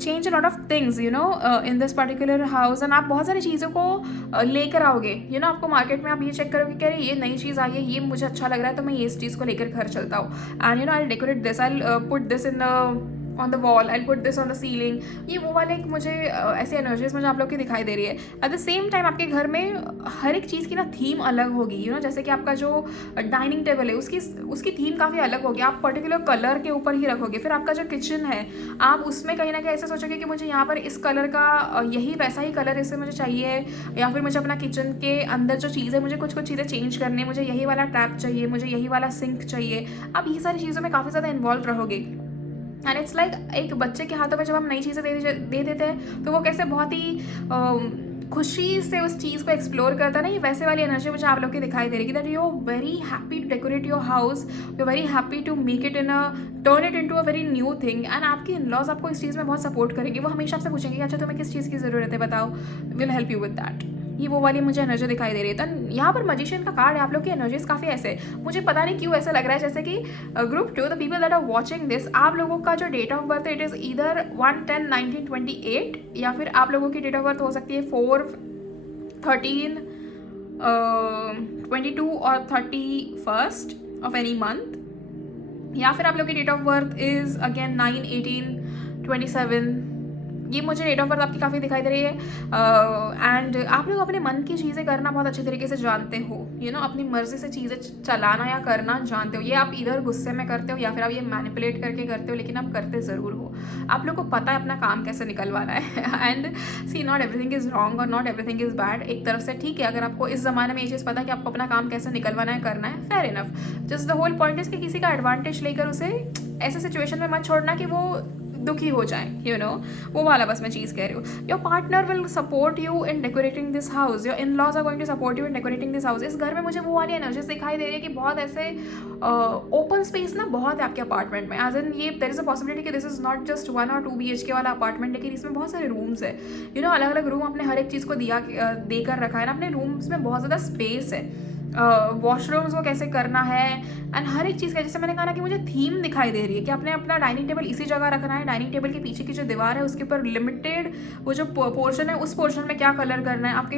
change a lot of things in this particular house, and आप बहुत सारी चीज़ों को लेकर आओगे. आपको मार्केट में आप ये चेक करोगे कि अरे ये नई चीज़ आई है, ये मुझे अच्छा लग रहा है, तो मैं ये इस चीज़ को लेकर घर चलता हूँ. And I decorate this, I put this in on the wall, I put this on the ceiling. ये वो वाले एक मुझे ऐसी एनर्जीज मुझे आप लोग की दिखाई दे रही है. एट द सेम टाइम आपके घर में हर एक चीज़ की ना थीम अलग होगी. जैसे कि आपका जो डाइनिंग टेबल है उसकी थीम काफ़ी अलग होगी, आप पर्टिकुलर कलर के ऊपर ही रखोगे. फिर आपका जो किचन है आप उसमें कहीं ना कहीं ऐसे सोचोगे कि मुझे यहाँ पर इस कलर का यही वैसा ही कलर इससे मुझे चाहिए, या फिर मुझे अपना किचन के अंदर जो चीज़ है मुझे कुछ चीज़ें चेंज करनी है, मुझे यही वाला टैप चाहिए, मुझे यही वाला सिंक चाहिए. आप ये सारी चीज़ों में काफ़ी ज़्यादा इन्वॉल्व रहोगे. एंड इट्स लाइक एक बच्चे के हाथों में जब हम नई चीज़ें दे देते हैं तो वो कैसे बहुत ही खुशी से उस चीज़ को एक्सप्लोर करता है ना, ये वैसे वाली एनर्जी मुझे आप लोग की दिखाई दे रही है. That you are very happy to decorate your house, you are very happy to make it turn it into a very new thing. And आपके इन-लॉज आपको इस चीज़ में बहुत सपोर्ट करेंगे. वो हमेशा आपसे पूछेंगे अच्छा तुम्हें किस चीज़ की ज़रूरत है, बताओ, will help you with that. ये वो वाली मुझे एनर्जी दिखाई दे रही है. तो यहाँ पर मजिशियन का कार्ड है, आप लोग की एनर्जीज काफ़ी ऐसे, मुझे पता नहीं क्यों ऐसा लग रहा है जैसे कि group 2 the people that are watching this, आप लोगों का जो डेट ऑफ बर्थ है इट इज़ ईदर 1/10/1928 या फिर आप लोगों की डेट ऑफ बर्थ हो सकती है 4/13 22 और 31st ऑफ एनी मंथ, या फिर आप लोग की date of birth is again 9/18/27. ये मुझे डेट ऑफ बर्थ आपकी काफ़ी दिखाई दे रही है. एंड आप लोग अपने मन की चीज़ें करना बहुत अच्छे तरीके से जानते हो, अपनी मर्जी से चीज़ें चलाना या करना जानते हो. ये आप इधर गुस्से में करते हो या फिर आप ये मैनिपुलेट करके करते हो, लेकिन आप करते ज़रूर हो. आप लोग को पता है अपना काम कैसे निकलवाना है. And see not everything is wrong और नॉट एवरीथिंग इज़ बैड. एक तरफ से ठीक है, अगर आपको इस ज़माने में ये चीज़ पता है कि आपको अपना काम कैसे निकलवाना है, करना है, fair enough. Just the whole point is कि किसी का एडवांटेज लेकर उसे ऐसे सिचुएशन में मत छोड़ना कि वो दुखी हो जाए, वो वाला बस मैं चीज़ कह रही हूँ. Your partner will support you in decorating this house, your in laws are going to support you in decorating this house. इस घर में मुझे वो वाली एनर्जीज दिखाई दे रही है कि बहुत ऐसे ओपन स्पेस ना बहुत है आपके अपार्टमेंट में. एज इन ये देयर इज अ पॉसिबिलिटी कि दिस इज नॉट जस्ट 1 और 2 BHK वाला अपार्टमेंट, लेकिन इसमें बहुत सारे रूम्स है. अलग अलग रूम अपने हर एक चीज़ को देकर रखा है ना. अपने रूम्स में बहुत ज़्यादा स्पेस है, वॉशरूम्स को कैसे करना है एंड हर एक चीज़ का. जैसे मैंने कहा ना कि मुझे थीम दिखाई दे रही है कि आपने अपना डाइनिंग टेबल इसी जगह रखना है. डाइनिंग टेबल के पीछे की जो दीवार है उसके ऊपर लिमिटेड वो जो पोर्शन है उस पोर्शन में क्या कलर करना है. आपके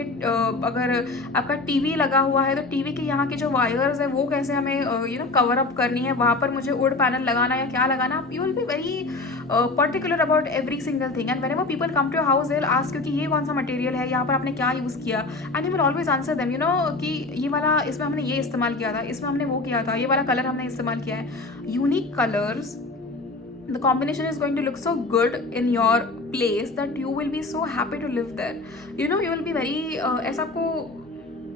अगर आपका टीवी लगा हुआ है तो टीवी के यहाँ के जो वायर्स है वो कैसे हमें कवर अप करनी है, वहाँ पर मुझे वुड पैनल लगाना या क्या लगाना. You will be very particular about every single thing. And whenever people come to your house they will ask you कि ये कौन सा मटेरियल है, यहाँ पर आपने क्या यूज़ किया. And you will always answer them कि ये वाला इसमें हमने ये इस्तेमाल किया था, इसमें हमने वो किया था, ये वाला कलर हमने इस्तेमाल किया है. Unique colours, the combination is going to look so good in your place that you will be so happy to live there. You will be very ऐसा आपको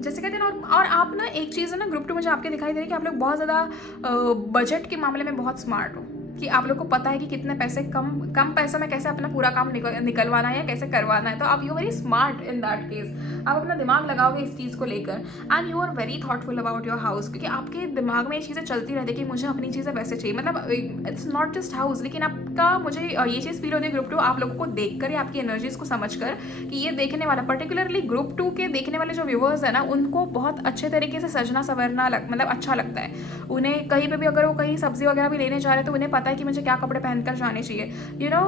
जैसे कहते हैं ना, और आप ना एक चीज़ है ना ग्रुप 2 मुझे आपके दिखाई दे रही है कि आप लोग बहुत ज़्यादा बजट के मामले में बहुत स्मार्ट हो, कि आप लोग को पता है कि कितने पैसे कम पैसों में कैसे अपना पूरा काम निकलवाना है या कैसे करवाना है। तो आप you very smart in that case, आप अपना दिमाग लगाओगे इस चीज़ को लेकर, and you are very thoughtful about your house, क्योंकि आपके दिमाग में ये चीज़ें चलती रहती है कि मुझे अपनी चीज़ें वैसे चाहिए। मतलब इट्स नॉट जस्ट हाउस, लेकिन आपका मुझे ये चीज़ फील होती है ग्रुप 2 आप लोगों को देख कर या आपकी एनर्जीज को समझ कर कि ये देखने वाला, पर्टिकुलरली ग्रुप 2 के देखने वाले जो व्यूवर्स है ना, उनको बहुत अच्छे तरीके से सजना संवरना मतलब अच्छा लगता है। उन्हें कहीं पे भी अगर वो कहीं सब्जी वगैरह भी लेने जा रहे हैं तो उन्हें पता है कि मुझे क्या कपड़े पहनकर जाने चाहिए, you no,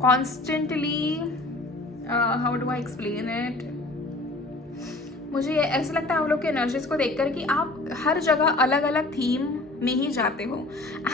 constantly, how do I explain it, मुझे ऐसा लगता है आप लोग के एनर्जीज को देखकर कि आप हर जगह अलग अलग थीम में ही जाते हो।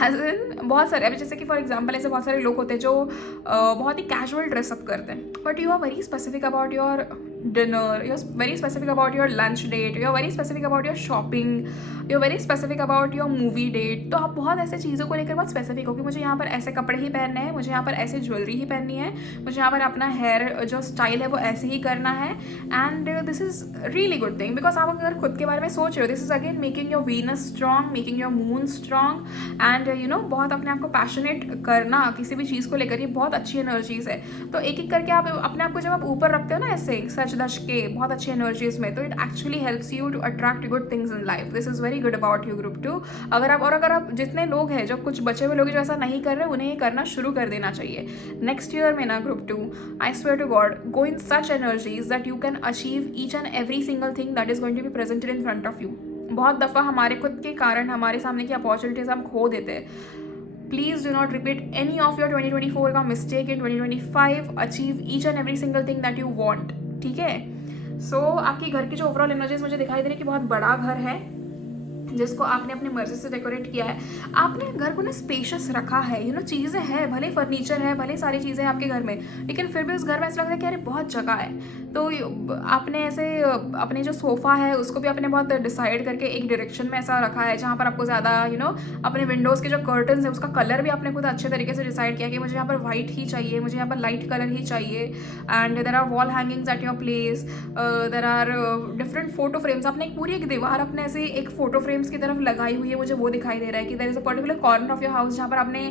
एज इन बहुत सारे, अभी जैसे कि फॉर एग्जांपल ऐसे बहुत सारे लोग होते हैं जो बहुत ही कैजुअल ड्रेसअप करते हैं, but you are very specific about your dinner, you are very specific about your lunch date, you are very specific about your shopping, you are very specific about your movie date. तो आप बहुत ऐसे चीज़ों को लेकर बहुत specific हो कि मुझे यहाँ पर ऐसे कपड़े ही पहनने हैं, मुझे यहाँ पर ऐसे ज्वेलरी ही पहननी है, मुझे यहाँ पर अपना हेयर जो स्टाइल है वो ऐसे ही करना है। And this is really good thing, because आप अगर खुद के बारे में सोच रहे हो, this is again making your Venus strong, making your moon strong, and you know बहुत अपने आप को पैशनेट करना किसी भी चीज़ को लेकर, ये बहुत अच्छी एनर्जीज है। तो एक एक करके आप अपने आप को जब आप ऊपर रखते हो ना ऐसे सच धज के बहुत अच्छी एनर्जीज में, तो it actually helps you to attract good things in life. This is very good about you group 2। अगर आप जितने लोग हैं, जो कुछ बचे हुए लोग जो ऐसा नहीं कर रहे, उन्हें ये करना शुरू कर देना चाहिए। नेक्स्ट ईयर में ना group 2, I swear to God, go in such energies that you can achieve each and every single thing that is going to be presented in front of you. बहुत दफ़ा हमारे खुद के कारण हमारे सामने की अपॉर्चुनिटीज़ हम खो देते हैं। Please do not repeat any of your 2024 का mistake in 2025। Achieve each and every single thing that you want, ठीक है। सो आपकी घर की जो ओवरऑल एनर्जीज मुझे दिखाई दे रही है कि बहुत बड़ा घर है जिसको आपने अपनी मर्जी से डेकोरेट किया है। आपने घर को ना स्पेशियस रखा है, यू नो, चीज़ें हैं, भले फर्नीचर है, भले सारी चीज़ें हैं आपके घर में, लेकिन फिर भी उस घर में ऐसा लगता है कि अरे बहुत जगह है। तो आपने ऐसे अपने जो सोफ़ा है उसको भी आपने बहुत डिसाइड करके एक डायरेक्शन में ऐसा रखा है जहाँ पर आपको ज़्यादा यू नो अपने विंडोज़ के जो कर्टन्स है उसका कलर भी आपने खुद अच्छे तरीके से डिसाइड किया कि मुझे यहाँ पर वाइट ही चाहिए, मुझे यहाँ पर लाइट कलर ही चाहिए। And there are wall hangings at your place, there are different photo frames. आपने एक पूरी एक दीवार अपने ऐसे एक फोटो फ्रेम्स की तरफ लगाई हुई है, मुझे वो दिखाई दे रहा है कि there is a particular corner of your house जहाँ पर आपने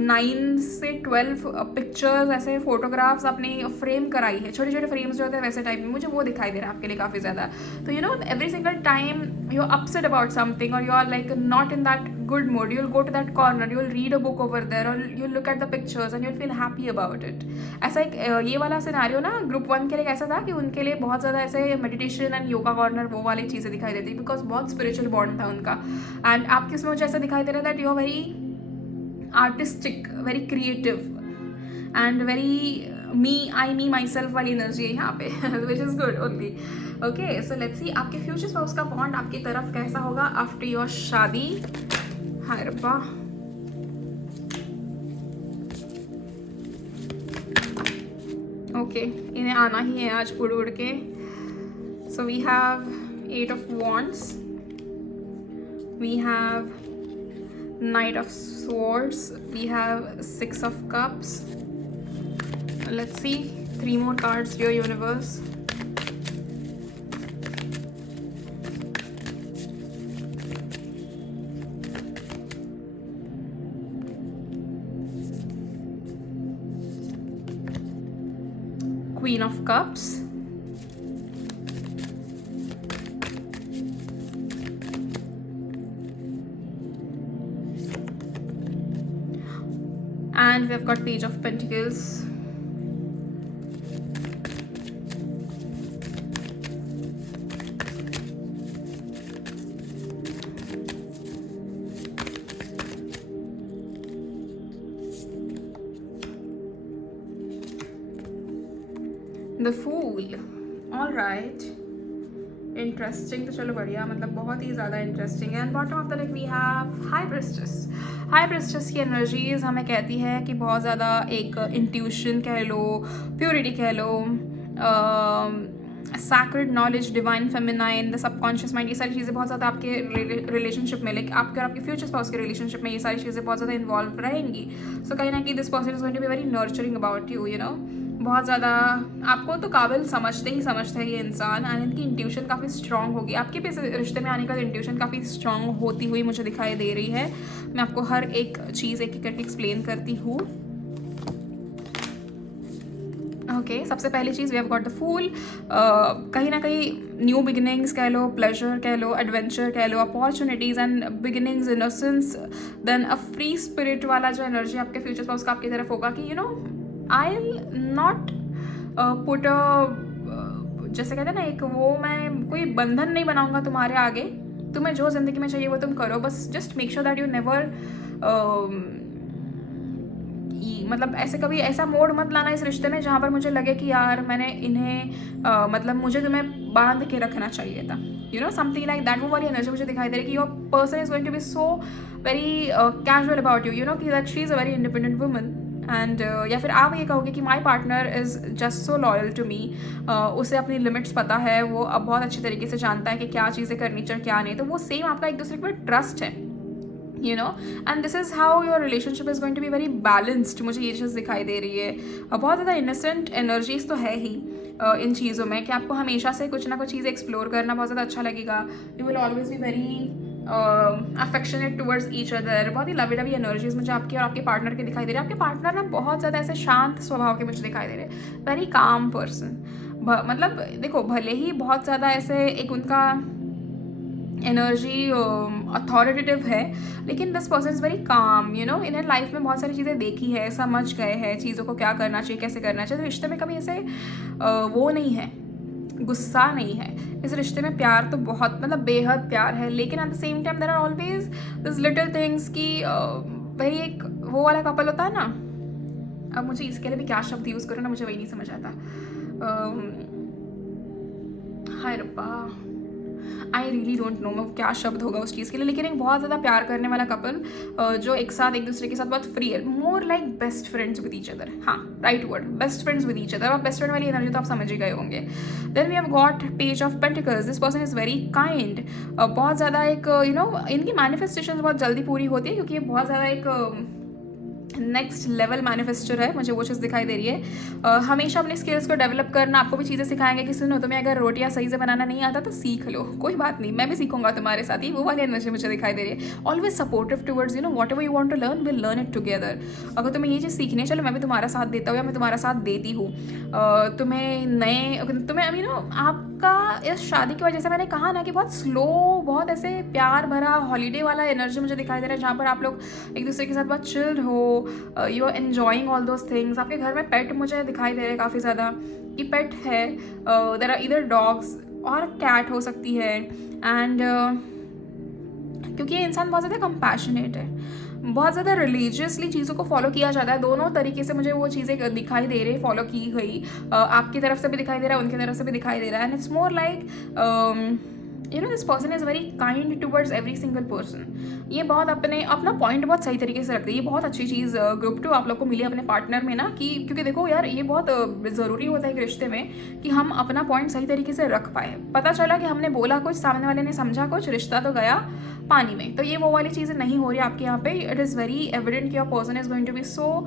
9 से 12 पिक्चर्स ऐसे फोटोग्राफ्स आपने फ्रेम कराई है, छोटे छोटे फ्रेम्स जो होते हैं वैसे टाइप में, मुझे वो दिखाई दे रहा है आपके लिए काफ़ी ज़्यादा। तो you know every single time you are upset about something और you are like not in that good mood, you'll go to that corner, you'll read a book over there, or you'll look at the pictures and you'll feel happy about it. ऐसा एक ये वाला scenario ना group 1 के लिए कैसा था कि उनके लिए बहुत ज़्यादा ऐसे मेडिटेशन एंड योगा कॉर्नर वो वाली चीज़ें दिखाई देती, बिकॉज बहुत स्पिरिचुअल बॉन्ड था उनका। एंड आपके इसमें मुझे ऐसा दिखाई दे रहा था that you are very artistic, very creative and very me myself वाली एनर्जी है यहाँ पे, which is good only. Okay, so let's see आपके फ्यूचर स्पाउस का बॉन्ड आपकी तरफ कैसा होगा आफ्टर योर शादी। हाय रब्बा, ओके, इन्हें आना ही है आज उड़ उड़ के। So we have 8 of Wands, we have Knight of Swords, we have 6 of Cups. Let's see 3 more cards, dear universe. Queen of Cups, and we've got Page of Pentacles. The Fool, all right, interesting. तो चलो बढ़िया, मतलब बहुत ही ज़्यादा interesting है। And bottom of the deck we have high priestess. High priestess की energies हमें कहती है कि बहुत ज़्यादा एक इंट्यूशन कह लो, प्योरिटी कह लो, sacred knowledge, divine feminine, the subconscious mind, ये सारी चीज़ें बहुत ज़्यादा आपके रिलेशनशिप में, लाइक आपके और आपके फ्यूचर स्पाउस के रिलेशनशिप में ये सारी चीज़ें बहुत ज़्यादा इन्वॉल्व रहेंगी। सो कहीं ना कहीं this person is going to be very nurturing about you, you know. बहुत ज़्यादा आपको तो काबिल समझते है ये इंसान, एंड इनकी इंट्यूशन काफ़ी स्ट्रांग होगी। आपके भी इस रिश्ते में आने का इंट्यूशन काफ़ी स्ट्रांग होती हुई मुझे दिखाई दे रही है। मैं आपको हर एक चीज़ एक एक करके एक्सप्लेन करती हूँ। ओके, सबसे पहली चीज़ we have got the fool. कहीं ना कहीं न्यू बिगिनिंग्स कह लो, प्लेजर कह लो, एडवेंचर कह लो, opportunities and beginnings, innocence, then a free spirit वाला जो एनर्जी आपके फ्यूचर स्पाउस का आपकी तरफ होगा कि आई विल नॉट पुट जैसे कहते हैं ना, एक वो मैं कोई बंधन नहीं बनाऊंगा तुम्हारे आगे। तुम्हें जो ज़िंदगी में चाहिए वो तुम करो, बस just make sure that you never मतलब ऐसे कभी ऐसा मोड मत लाना इस रिश्ते में जहाँ पर मुझे लगे कि यार मैंने इन्हें मतलब मुझे तुम्हें बांध के रखना चाहिए था, समथिंग लाइक दैट। वो वाली एनर्जी मुझे दिखाई दे रही है कि your person is going to be so very casual about you, कि that she is a very independent woman, and या फिर आप ये कहोगे कि my partner is just so loyal to me. उसे अपनी लिमिट्स पता है, वो अब बहुत अच्छे तरीके से जानता है कि क्या चीज़ें करनी चाहिए क्या नहीं। तो वो सेम आपका एक दूसरे के ऊपर ट्रस्ट है, and this is how your relationship is going to be very balanced. मुझे ये चीज़ दिखाई दे रही है। बहुत ज़्यादा इनोसेंट एनर्जीज तो है ही इन चीज़ों में कि आपको हमेशा से कुछ ना कुछ चीज़ एक्सप्लोर करना बहुत ज़्यादा अच्छा लगेगा। You will always be very affectionate towards each other. बहुत ही लवी लवी एनर्जीज मुझे आपके और आपके पार्टनर के दिखाई दे रहे हैं। आपके पार्टनर ना बहुत ज़्यादा ऐसे शांत स्वभाव के मुझे दिखाई दे रहे हैं, वेरी काम पर्सन। मतलब देखो, भले ही बहुत ज़्यादा ऐसे एक उनका एनर्जी अथॉरिटेटिव है, लेकिन this person is very calm. इन्हें लाइफ में बहुत सारी चीज़ें देखी है, समझ गए हैं चीज़ों को क्या करना चाहिए, कैसे करना चाहिए। तो रिश्ते में कभी ऐसे वो नहीं है, गुस्सा नहीं है इस रिश्ते में। प्यार तो बहुत मतलब बेहद प्यार है, लेकिन at the same time there are always this little things की वही एक वो वाला कपल होता है ना। अब मुझे इसके लिए भी क्या शब्द यूज़ करूँ ना, मुझे वही नहीं समझ आता। हाय रब्बा, आई रियली डोंट नो मैं क्या शब्द होगा उस चीज़ के लिए, लेकिन एक बहुत ज़्यादा प्यार करने वाला कपल जो एक साथ एक दूसरे के साथ बहुत फ्री है, more like best friends with each other. हाँ, right word, best friends with each other. और बेस्ट फ्रेंड वाली एनर्जी तो आप समझ ही गए होंगे। Then we have got page of pentacles. This person is very kind. बहुत ज़्यादा एक इनकी मैनिफेस्टेशन बहुत जल्दी पूरी होती है, क्योंकि ये बहुत ज़्यादा एक नेक्स्ट लेवल मैनिफेस्टर है। मुझे वो चीज़ दिखाई दे रही है। हमेशा अपने स्किल्स को डेवलप करना। आपको भी चीज़ें सिखाएंगे कि सुनो, तुम्हें अगर रोटियां सही से बनाना नहीं आता तो सीख लो, कोई बात नहीं, मैं भी सीखूंगा तुम्हारे साथ ही। वो वाली एनर्जी मुझे दिखाई दे रही है। Always supportive towards whatever you want to learn, will learn it together. अगर तुम्हें ये चीज़ सीखनी है, चलो मैं भी तुम्हारा साथ देता हूँ या मैं तुम्हारा साथ देती हूँ। तुम्हें अभी आपका इस शादी की वजह से मैंने कहा ना कि बहुत स्लो, बहुत ऐसे प्यार भरा हॉलीडे वाला एनर्जी मुझे दिखाई दे रहा है, जहाँ पर आप लोग एक दूसरे के साथ बहुत चिल्ड हो, you are enjoying all those things. आपके घर में पेट मुझे दिखाई दे रहे हैं काफ़ी ज़्यादा कि पेट है। देयर आर इधर डॉग्स और कैट हो सकती है। एंड क्योंकि ये इंसान बहुत ज़्यादा कंपैशनेट है, बहुत ज़्यादा रिलीजियसली चीज़ों को फॉलो किया जाता है। दोनों तरीके से मुझे वो चीज़ें दिखाई दे रही, फॉलो की गई। आपकी तरफ से भी दिखाई दे रहा है, उनकी तरफ से भी दिखाई दे रहा है। And it's more like this person is very kind towards every single person. ये बहुत अपना पॉइंट बहुत सही तरीके से रखते हैं। ये बहुत अच्छी चीज़ ग्रुप 2 आप लोग को मिली अपने पार्टनर में ना, कि क्योंकि देखो यार, ये बहुत ज़रूरी होता है एक रिश्ते में कि हम अपना पॉइंट सही तरीके से रख पाए। पता चला कि हमने बोला कुछ, सामने वाले ने समझा कुछ, रिश्ता तो गया पानी में। तो ये वो वाली चीज़ें नहीं हो रही आपके यहाँ पे। इट इज़ वेरी एविडेंट कि your person is going to be so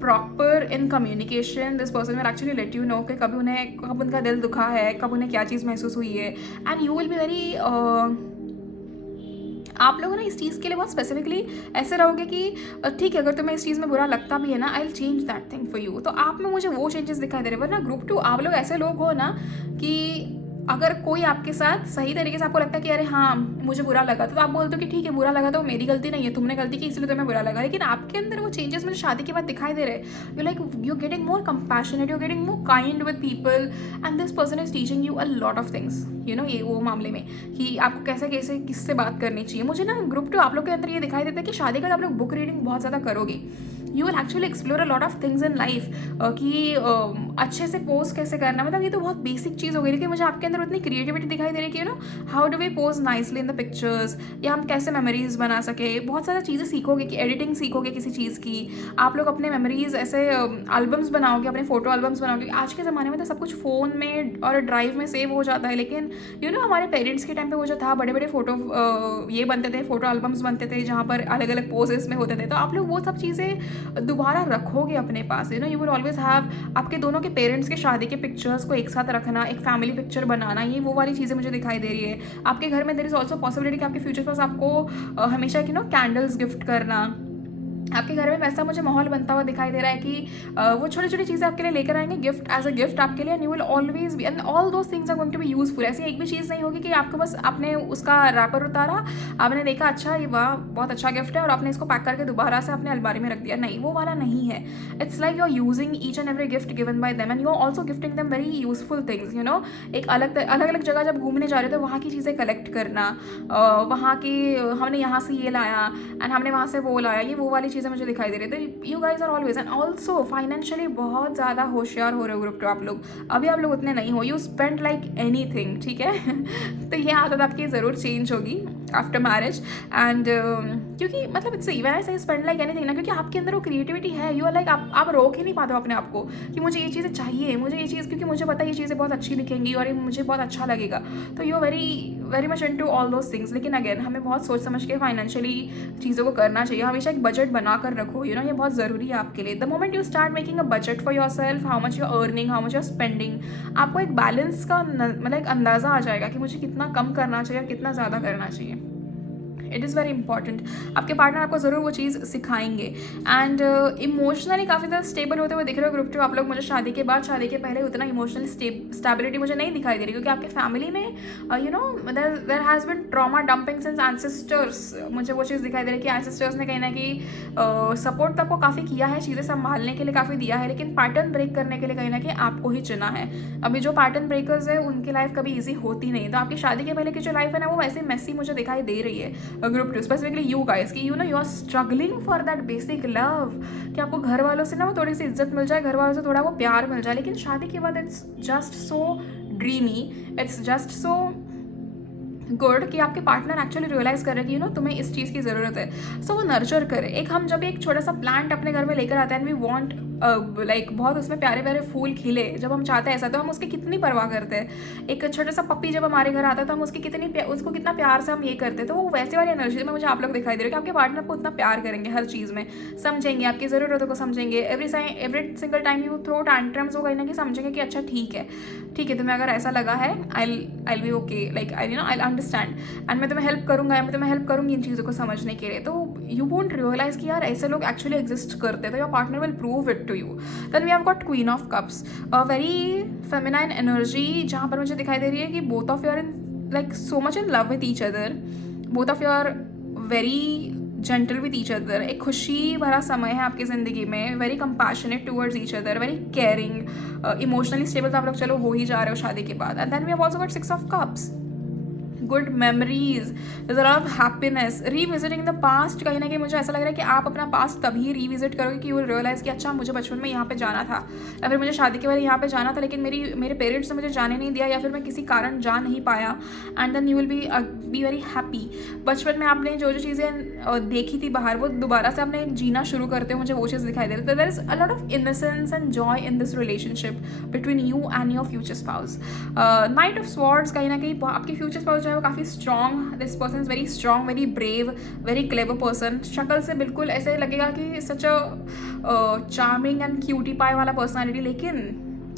proper in communication. This person will actually let you know कि कब उनका दिल दुखा है, कब उन्हें क्या चीज़ महसूस हुई है। And you will be very आप लोग ना इस चीज़ के लिए बहुत स्पेसिफिकली ऐसे रहोगे कि ठीक है, अगर तुम्हें इस चीज़ में बुरा लगता भी है ना, I will change that thing for you. तो आप में मुझे वो चेंजेस दिखाई दे रहे हैं। वरना ग्रुप 2 आप लोग ऐसे लोग हो ना कि अगर कोई आपके साथ सही तरीके से आपको लगता है कि अरे हाँ मुझे बुरा लगा, तो आप बोलते हो कि ठीक है, बुरा लगा तो मेरी गलती नहीं है, तुमने गलती की इसलिए तुम्हें बुरा लगा। लेकिन आपके अंदर वो चेंजेस मुझे शादी के बाद दिखाई दे रहे हैं। You like you getting more compassionate, you getting more kind with people, and this person is teaching you a lot of things. ये वो मामले में कि आपको कैसे कैसे किससे बात करनी चाहिए। मुझे ना ग्रुप 2 आप लोग के अंदर ये दिखाई देता है कि शादी के बाद आप लोग बुक रीडिंग बहुत ज़्यादा करोगे। You will actually explore a lot of things in life कि अच्छे से पोज कैसे करना। मतलब ये तो बहुत बेसिक चीज़ हो गई, लेकिन मुझे आपके अंदर उतनी क्रिएटिविटी दिखाई दे रही है कि how do we pose nicely in the pictures, या हम कैसे मेमोरीज बना सके। बहुत सारी चीज़ें सीखोगे कि एडिटिंग सीखोगे किसी चीज़ की। आप लोग अपने मेमोरीज ऐसे एल्बम्स बनाओगे, अपने फोटो एल्बम्स बनाओगे। आज के ज़माने में तो सब कुछ फ़ोन में और ड्राइव में सेव हो जाता है, लेकिन हमारे पेरेंट्स के टाइम पे वो जो था, बड़े बड़े फोटो ये बनते थे, फोटो एल्बम्स बनते थे जहाँ पर अलग अलग पोजेस में होते थे। तो आप लोग वो सब चीज़ें दोबारा रखोगे अपने पास। You know you will always have आपके दोनों के पेरेंट्स के शादी के पिक्चर्स को एक साथ रखना, एक फैमिली पिक्चर बनाना, ये वो वाली चीज़ें मुझे दिखाई दे रही है। आपके घर में देयर इज़ ऑल्सो पॉसिबिलिटी कि आपके फ्यूचर पास आपको हमेशा कैंडल्स गिफ्ट करना, आपके घर में वैसा मुझे माहौल बनता हुआ दिखाई दे रहा है कि वो छोटी छोटी चीज़ें आपके लिए लेकर आएंगे गिफ्ट एज अ गिफ्ट आपके लिए, and you will always be and all those things are going to be useful. ऐसी एक भी चीज़ नहीं होगी कि आपको बस आपने उसका रैपर उतारा, आपने देखा अच्छा ये वाह बहुत अच्छा गिफ्ट है और आपने इसको पैक करके दोबारा से अपने अलमारी में रख दिया। नहीं, वो वाला नहीं है। It's like you are using each and every gift given by them and you are also gifting them very useful things. एक अलग अलग जगह जब घूमने जा रहे थे वहाँ की चीज़ें कलेक्ट करना, वहाँ की हमने यहाँ से ये लाया एंड हमने वहाँ से वो लाया, ये वो वाली चीज़ें मुझे दिखाई दे रही थी। You guys are always and also financially बहुत ज़्यादा होशियार हो रहे हो ग्रुप टू आप लोग। अभी आप लोग उतने नहीं हो, you spend like any thing, ठीक है। तो ये आदत आपकी ज़रूर चेंज होगी आफ्टर मैरिज एंड क्योंकि मतलब इट्स इवन ऐसे स्पेंड लाइक एनीथिंग ना, क्योंकि आपके अंदर वो क्रिएटिविटी है। यू आर लाइक आप रोक ही नहीं पाते हो अपने आप को कि मुझे ये चीज़ें चाहिए, मुझे ये चीज़, क्योंकि मुझे पता है ये चीज़ें बहुत अच्छी दिखेंगी और ये मुझे बहुत अच्छा लगेगा। तो you are very much into all those things. लेकिन अगेन हमें बहुत सोच समझ के फाइनेंशियली चीज़ों को करना चाहिए। हमेशा एक बजट बना कर रखो, ये बहुत ज़रूरी है आपके लिए। The moment you start making a budget for your self, how much you earning, how much you spending, आपको एक बैलेंस का मतलब एक अंदाज़ा आ जाएगा कि मुझे कितना कम करना चाहिए और कितना ज़्यादा करना चाहिए। It is very important. आपके पार्टनर आपको ज़रूर वो चीज़ सिखाएंगे एंड इमोशनली काफ़ी ज़्यादा स्टेबल होते हुए दिख रहे हो ग्रुप टू आप लोग। मुझे शादी के बाद, शादी के पहले उतना इमोशनल स्टेबिलिटी मुझे नहीं दिखाई दे रही, क्योंकि आपके फैमिली में there has been trauma dumping since ancestors. मुझे वो चीज़ दिखाई दे रही है कि एंसेस्टर्स ने कहीं ना कहीं सपोर्ट तो आपको काफ़ी किया है, चीज़ें संभालने के लिए काफ़ी दिया है, लेकिन पैटर्न ब्रेक करने के लिए कहीं ना कहीं आपको ही चुना है। अभी जो पैटर्न ब्रेकर्स है उनकी लाइफ कभी ईजी होती नहीं। तो आपकी शादी के पहले की जो लाइफ है ना वो वैसे मेसी मुझे दिखाई दे रही है group two, specifically you guys, कि you are struggling for that basic love, कि आपको घर वालों से ना वो थोड़ी सी इज्जत मिल जाए, घर वालों से थोड़ा वो प्यार मिल जाए। लेकिन शादी के बाद it's just so dreamy, it's just so good कि आपके पार्टनर एक्चुअली रियलाइज कर रहे हैं कि तुम्हें इस चीज़ की ज़रूरत है, सो वो नर्चर करे। हम जब एक छोटा सा प्लांट अपने घर में लेकर आते हैं एंड वी वांट लाइक बहुत उसमें प्यारे प्यारे फूल खिले, जब हम चाहते हैं ऐसा, तो हम उसकी कितनी परवाह करते हैं। एक छोटा सा पप्पी जब हमारे घर आता है तो हम उसको कितना प्यार से हम ये करते हैं। तो वो वैसे वाली एनर्जी में मुझे आप लोग दिखाई दे रहे हो कि आपके पार्टनर को उतना प्यार करेंगे, हर चीज़ में समझेंगे, आपकी ज़रूरतों को समझेंगे। Every single time you throw tantrums, वो कहीं ना कहीं समझेंगे कि अच्छा ठीक है तुम्हें अगर ऐसा लगा है I be okay, like I understand and मैं तुम्हें हेल्प करूँगा, मैं तुम्हें हेल्प करूँगी इन चीज़ों को समझने के लिए। तो यू वोंट रियलाइज कि यार ऐसे लोग एक्चुअली एग्जिस्ट करते हैं, तो your partner will prove it to you. Then we have got queen of cups, very feminine energy, जहाँ पर मुझे दिखाई दे रही है कि both of you are in like so much in love with each other, both of you are very gentle with each other. एक खुशी भरा समय है आपकी ज़िंदगी में, very compassionate towards each other, very caring, emotionally stable तो आप लोग चलो हो ही जा रहे हो शादी के बाद। And then we have also got six of cups, good memories, there's a lot of happiness, revisiting the past। कहीं ना कहीं मुझे ऐसा लग रहा है कि आप अपना पास्ट तभी रिविजिट करोगे कि यू विल रियलाइज कि अच्छा मुझे बचपन में यहाँ पे जाना था, या फिर मुझे शादी के बाद यहाँ पे जाना था लेकिन मेरे पेरेंट्स ने मुझे जाने नहीं दिया, या फिर मैं किसी कारण जा नहीं पाया। And then you will be very happy. बचपन में आपने जो चीज़ें देखी थी बाहर, वो दोबारा से आपने जीना शुरू करते हो, मुझे वो चीज़ दिखाई दे रही है। There is a lot of innocence and joy in this relationship between you and your future spouse. Knight of swords, कहीं ना कहीं आपके फ्यूचर स्पाउस जो है वो काफ़ी strong, this person is very strong, very brave, very clever person. शक्ल से बिल्कुल ऐसे लगेगा कि सच अ चार्मिंग एंड क्यूटी पाई वाला पर्सनैलिटी, लेकिन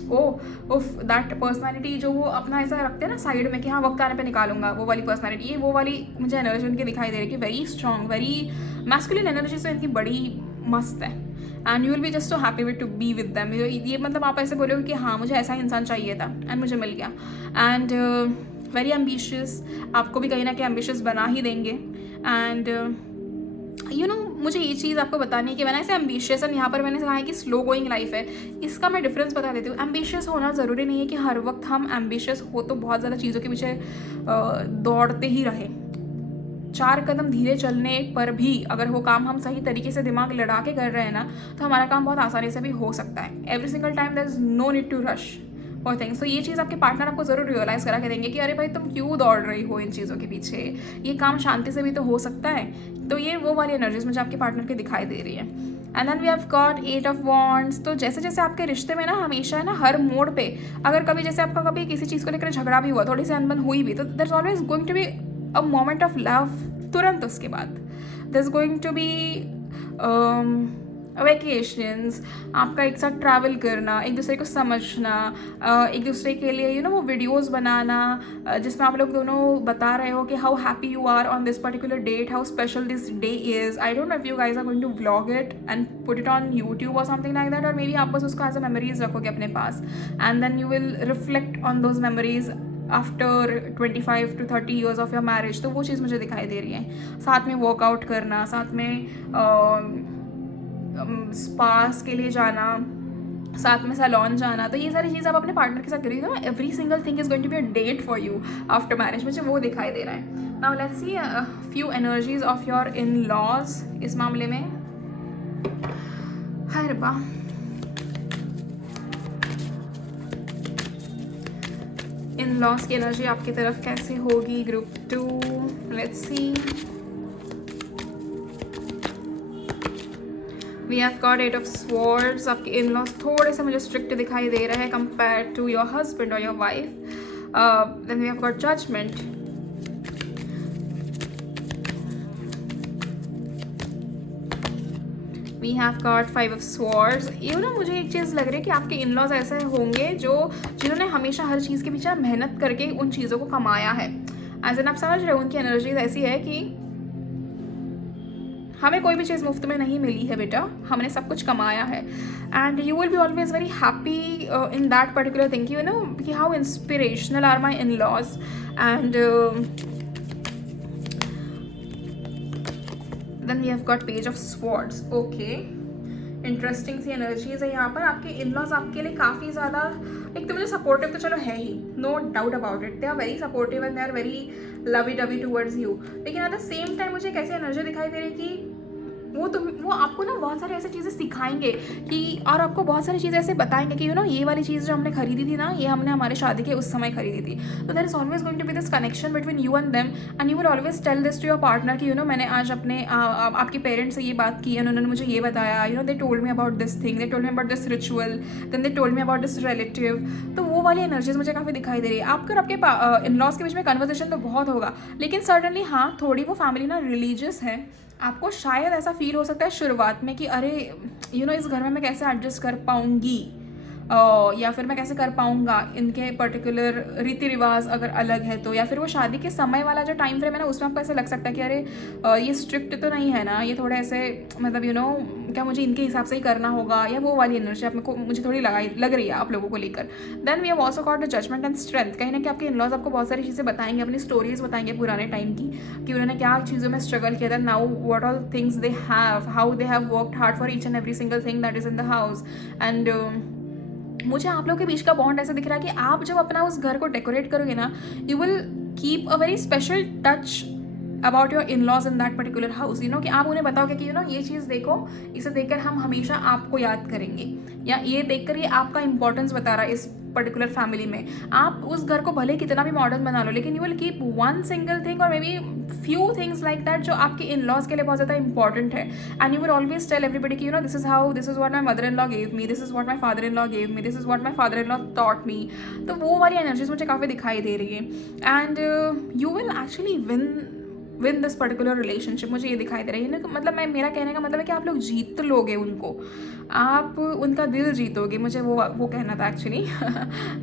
दैट पर्सनैलिटी जो वो अपना ऐसा रखते हैं ना साइड में कि हाँ वक्त आने पे निकालूंगा, वो वाली पर्सनैलिटी, ये वो वाली मुझे एनर्जी उनकी दिखाई दे रही है कि very strong, very masculine energy से इनकी बड़ी मस्त है। And you will be just so happy with to be with them. ये मतलब आप ऐसे बोलोगे कि हाँ मुझे ऐसा इंसान चाहिए था एंड मुझे मिल गया। एंड वेरी एम्बिशियस, आपको भी कहीं ना कहीं एम्बिशियस बना ही देंगे। एंड मुझे ये चीज़ आपको बतानी है कि मैंने ऐसे एम्बिशियस, एंड यहाँ पर मैंने कहा है कि स्लो गोइंग लाइफ है, इसका मैं डिफरेंस बता देती हूँ। एम्बिशियस होना ज़रूरी नहीं है कि हर वक्त हम एम्बिशियस हो तो बहुत ज़्यादा चीज़ों के पीछे दौड़ते ही रहे। 4 कदम धीरे चलने पर भी अगर वो काम हम सही तरीके से दिमाग लड़ा के कर रहे हैं ना, तो हमारा काम बहुत आसानी से भी हो सकता है। Every single time there is no need to rush for things. तो ये चीज़ आपके पार्टनर आपको ज़रूर रियलाइज़ करा के देंगे कि अरे भाई तुम क्यों दौड़ रही हो इन चीज़ों के पीछे, ये काम शांति से भी तो हो सकता है। तो ये वो वाली एनर्जीज मुझे आपके पार्टनर की दिखाई दे रही है। And then we have got 8 of wands. तो जैसे जैसे आपके रिश्ते में ना हमेशा है ना, हर मोड़ पे अगर कभी जैसे आपका कभी किसी चीज़ को लेकर झगड़ा भी हुआ, थोड़ी सी अनबन हुई भी, तो there is always going to be a moment of love. तुरंत उसके बाद there is going to be vacations, आपका एक साथ ट्रैवल करना, एक दूसरे को समझना, एक दूसरे के लिए वो वीडियोस बनाना जिसमें आप लोग दोनों बता रहे हो कि how happy you are on this particular date, how special this day is. I don't know if you guys are going to vlog it and put it on YouTube or something like that, or may be आप बस उसको as a memories रखोगे अपने पास, and then you will reflect on those memories after 25 to 30 years of your marriage. तो वो चीज़ मुझे दिखाई दे रही है. साथ में वर्कआउट करना, साथ में स्पास के लिए जाना, साथ में सैलॉन जाना, तो ये सारी चीज़ आप अपने पार्टनर के साथ करिए. ना every single thing is going to be a date for you after marriage. मुझे वो दिखाई दे रहा है. Now let's see few energies of your in laws इस मामले में. हाय रब्बा. इन लॉज की एनर्जी आपकी तरफ कैसे होगी group 2. Let's see. We have got 8 of Swords. आपके इन लॉज थोड़े से मुझे स्ट्रिक्ट दिखाई दे रहे हैं compare to your husband or your wife. Then we have got judgement. We have got 5 of Swords. मुझे एक चीज़ लग रही है कि आपके इन लॉज ऐसे होंगे जिन्होंने हमेशा हर चीज़ के पीछे मेहनत करके उन चीज़ों को कमाया है. एज एन आप समझ रहे हो, उनकी एनर्जीज ऐसी है कि हमें कोई भी चीज़ मुफ्त में नहीं मिली है बेटा, हमने सब कुछ कमाया है. And you will be always very happy in that particular thing. कि how inspirational are my in laws. And then we have got page of swords. Okay, interesting सी एनर्जीज है यहाँ पर. आपके इन लॉज आपके लिए काफ़ी ज़्यादा, एक तो मुझे सपोर्टिव तो चलो है ही, no doubt about it. They are very supportive and they are very lovey dovey towards you. लेकिन एट द सेम टाइम मुझे एक ऐसी एनर्जी दिखाई दे रही है कि वो आपको ना बहुत सारी ऐसी चीज़ें सिखाएंगे कि, और आपको बहुत सारी चीज़ें ऐसे बताएंगे कि ये वाली चीज़ जो हमने खरीदी थी ना, ये हमने हमारे शादी के उस समय खरीदी थी. तो there is always going to be this connection between you and them, and you will always tell this to your partner कि मैंने आज अपने आपके पेरेंट्स से ये बात की, उन्होंने मुझे ये बताया, they told me about this thing, they told me about this ritual, then they told me about this relative. तो वो वाली एनर्जीज मुझे काफ़ी दिखाई दे रही है. आपके इन लॉज के बीच में कन्वर्सेशन तो बहुत होगा, लेकिन सर्टनली हाँ, थोड़ी वो फैमिली ना रिलीजियस है. आपको शायद ऐसा फील हो सकता है शुरुआत में कि अरे इस घर में मैं कैसे एडजस्ट कर पाऊँगी, या फिर मैं कैसे कर पाऊँगा, इनके पर्टिकुलर रीति रिवाज अगर अलग है तो, या फिर वो शादी के समय वाला जो टाइम फ्रेम है ना, उसमें आपको ऐसा लग सकता है कि अरे ये स्ट्रिक्ट तो नहीं है ना, ये थोड़े ऐसे मतलब क्या मुझे इनके हिसाब से ही करना होगा, या वो वाली एनर्जी आप मुझे थोड़ी लग रही है आप लोगों को लेकर. Then we have also got the judgement and strength. कहीं ना कहीं आपके इन लॉज आपको बहुत सारी चीज़ें बताएंगे, अपनी स्टोरीज बताएंगे पुराने टाइम की, कि उन्होंने क्या चीज़ों में स्ट्रगल किया था, now what all things they have, how they have worked hard for each and every single thing that is in the house. And मुझे आप लोगों के बीच का बॉन्ड ऐसा दिख रहा है कि आप जब अपना उस घर को डेकोरेट करोगे ना, you will keep a very special touch about your in laws in that particular house. कि आप उन्हें बताओगे कि ये चीज़ देखो, इसे देखकर हम हमेशा आपको याद करेंगे, या ये देखकर ये आपका इंपॉर्टेंस बता रहा है इस पर्टिकुलर फैमिली में. आप उस घर को भले कितना भी मॉडर्न बना लो, लेकिन you will keep one single thing और maybe few things like that जो आपके इन लॉज के लिए बहुत ज़्यादा इंपॉर्टेंट है. And you will always tell everybody कि this is how, this is what my mother in law gave me, this is what my father in law gave me, this is what my father in law taught me. तो वो वाली energies मुझे काफ़ी दिखाई दे रही है. And you will actually win this particular relationship. मुझे ये दिखाई दे रहा है. मतलब मेरा कहने का मतलब है कि आप लोग जीत लोगे उनको, आप उनका दिल जीतोगे. मुझे वो कहना था एक्चुअली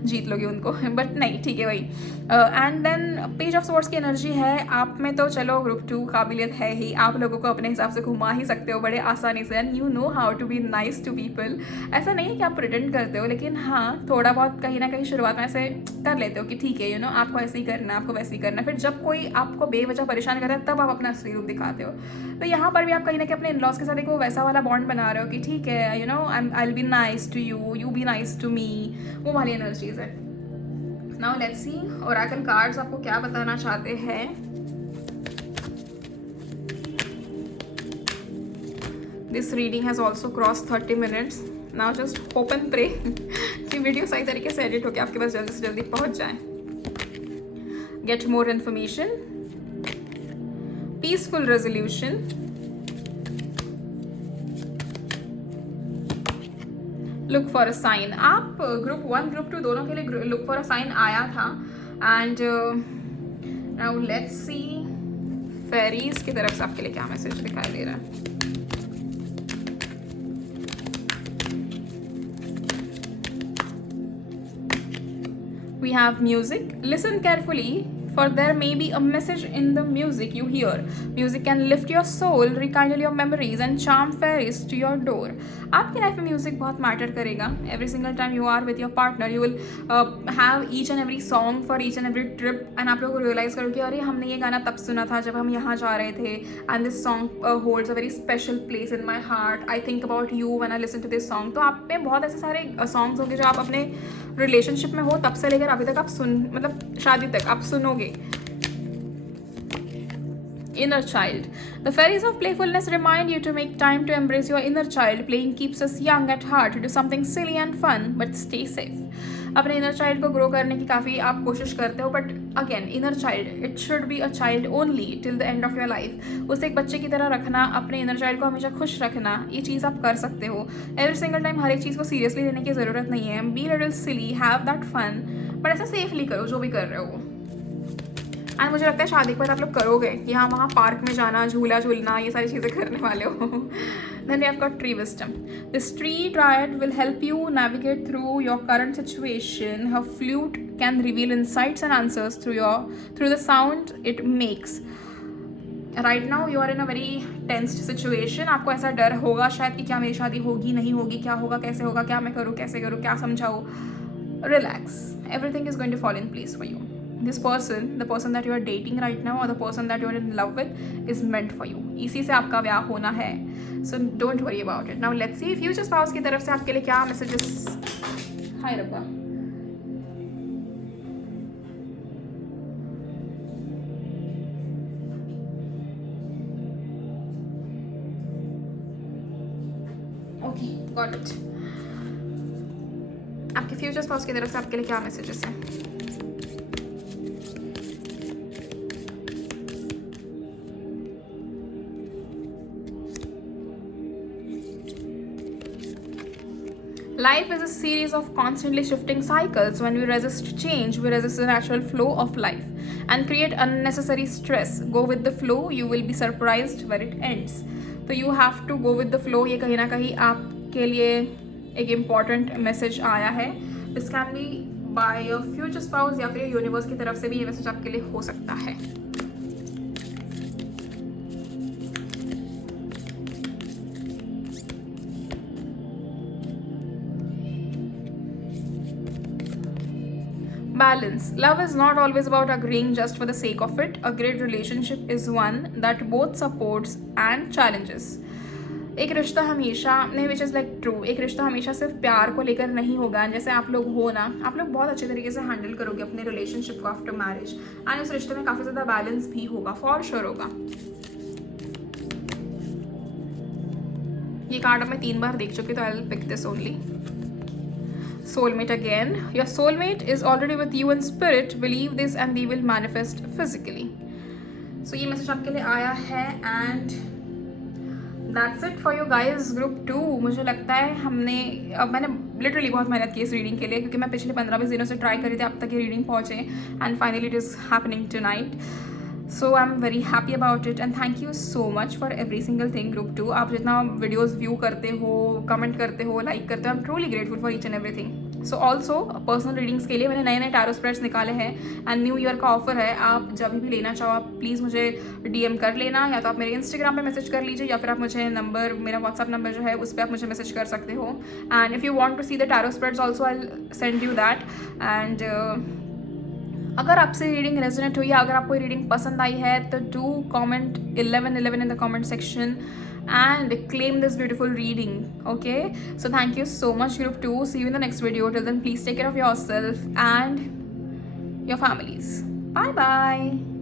जीत लोगे उनको, बट नहीं, ठीक है वही. And then page of swords की एनर्जी है आप में. तो चलो ग्रुप 2 काबिलियत है ही, आप लोगों को अपने हिसाब से घुमा ही सकते हो बड़े आसानी से. And you know how to be nice to people. ऐसा नहीं है कि आप प्रिटेंड करते हो, लेकिन हाँ थोड़ा बहुत कहीं ना कहीं शुरुआत में ऐसे कर लेते हो कि ठीक है आपको ऐसे ही करना है, आपको वैसे ही करना है. फिर जब कोई आपको बेवजह परेशान करता है तब आप अपना असली रूप दिखाते हो. तो यहाँ पर भी आप कहीं ना कहीं अपने इन लॉज के साथ एक वो वैसा वाला बॉन्ड बना रहे हो कि ठीक है I will be nice to you, you be nice to me. वो वाली एनर्जीज है. Now let's see oracle cards आपको क्या बताना चाहते हैं. This reading has also cross 30 minutes. Now just hope and pray कि वीडियो सही तरीके से एडिट होकर आपके पास जल्दी से जल्दी पहुंच जाए. Get more information, peaceful resolution, look for a sign. आप ग्रुप 1 ग्रुप 2 दोनों के लिए लुक फॉर अ साइन आया था. And now let's see fairies की तरफ से आपके लिए क्या मैसेज दिखाई दे रहा है. We have music. Listen carefully, for there may be a message in the music you hear. Music can lift your soul, rekindle your memories, and charm fairies to your door. आपकी life में music बहुत matter करेगा. Every single time you are with your partner, you will have each and every song for each and every trip, and आप लोगों को realise करोगे अरे हमने ये गाना तब सुना था जब हम यहाँ जा रहे थे, and this song holds a very special place in my heart. I think about you when I listen to this song. तो आप में बहुत ऐसे सारे songs होंगे जो आप अपने रिलेशनशिप में हो तब से लेकर अभी तक आप मतलब शादी तक आप सुनोगे. Inner child. The fairies of playfulness remind you to make time to embrace your inner child. Playing keeps us young at heart. Do something silly and fun, but stay safe. अपने इनर चाइल्ड को grow करने की काफ़ी आप कोशिश करते हो, but again inner child, it should be a child only till the end of your life. उसे एक बच्चे की तरह रखना, अपने इनर चाइल्ड को हमेशा खुश रखना, ये चीज़ आप कर सकते हो. एवरी सिंगल टाइम हर एक चीज़ को सीरियसली लेने की ज़रूरत नहीं है. Be little silly, have that fun, but ऐसा सेफली करो जो भी कर रहे हो. एंड मुझे लगता है शादी के बाद आप लोग करोगे कि हाँ वहाँ पार्क में जाना, झूला झूलना, ये सारी चीज़ें करने वाले हो. Then we have got tree wisdom. This tree triad will help you navigate through your current situation. Her flute can reveal insights and answers through the sound it makes. Right now you are in a very tensed situation. आपको ऐसा डर होगा शायद कि क्या मेरी शादी होगी नहीं होगी, क्या होगा कैसे होगा, क्या मैं करूँ कैसे करूँ, क्या समझाऊँ. Relax. Everything is going to fall in place for you. This person, the person that you are dating right now, or the person that you are in love with, is meant for you. इसी से आपका ब्याह होना है. So don't worry about it. Now let's see future spouse की तरफ से आपके लिए क्या messages. हाय रब्बा. Okay, got it. आपके future spouse की तरफ से आपके लिए क्या messages हैं? Life is a series of constantly shifting cycles. When we resist change, we resist the natural flow of life and create unnecessary stress. Go with the flow, you will be surprised where it ends. So you have to go with the flow. ये कहीं ना कहीं आपके लिए एक important message आया है. This can be by your future spouse या फिर यूनिवर्स की तरफ से भी ये मैसेज आपके लिए हो सकता है. Balance. Love is not always about agreeing just for the sake of it. A great relationship is one that both supports and challenges. एक रिश्ता हमेशा नहीं, विच इज़ लाइक ट्रू, एक रिश्ता हमेशा सिर्फ प्यार को लेकर नहीं होगा. जैसे आप लोग हो ना, आप लोग बहुत अच्छे तरीके से हैंडल करोगे अपने रिलेशनशिप को आफ्टर मैरिज, एंड उस रिश्ते में काफ़ी ज़्यादा बैलेंस भी होगा, फॉर श्योर होगा. ये कार्ड मैं 3 बार देख चुकी, तो I will pick this only. Soulmate again. Your soulmate is already with you in spirit. Believe this and they will manifest physically. So ये मैसेज आपके लिए आया है, and that's it for you guys. Group 2. मुझे लगता है मैंने literally बहुत मेहनत की इस रीडिंग के लिए, क्योंकि मैं पिछले 15-20 दिनों से ट्राई करी थी, अब तक ये रीडिंग पहुँचे, and finally it is happening tonight. So I am very happy about it, and thank you so much for every single thing. Group 2, आप जितना वीडियोज़ व्यू करते हो, कमेंट करते हो, लाइक करते हो, I am truly grateful for each and everything. So also personal readings के लिए मैंने नए टैरो स्प्रेड्स निकाले हैं, एंड न्यू ईयर का ऑफर है. आप जब भी लेना चाहो आप प्लीज़ मुझे DM कर लेना, या तो आप मेरे इंस्टाग्राम पे मैसेज कर लीजिए, या फिर आप मुझे मेरा व्हाट्सअप नंबर जो है उस पर आप मुझे मैसेज कर सकते हो. And if you want to see the tarot spreads also I send you that. And अगर आपसे रीडिंग रेजोनेट हुई, अगर आपको रीडिंग पसंद आई है, तो do comment 11 in the comment section and claim this beautiful reading. Okay, so thank you so much group 2. See you in the next video. Till then, please take care of yourself and your families. Bye bye.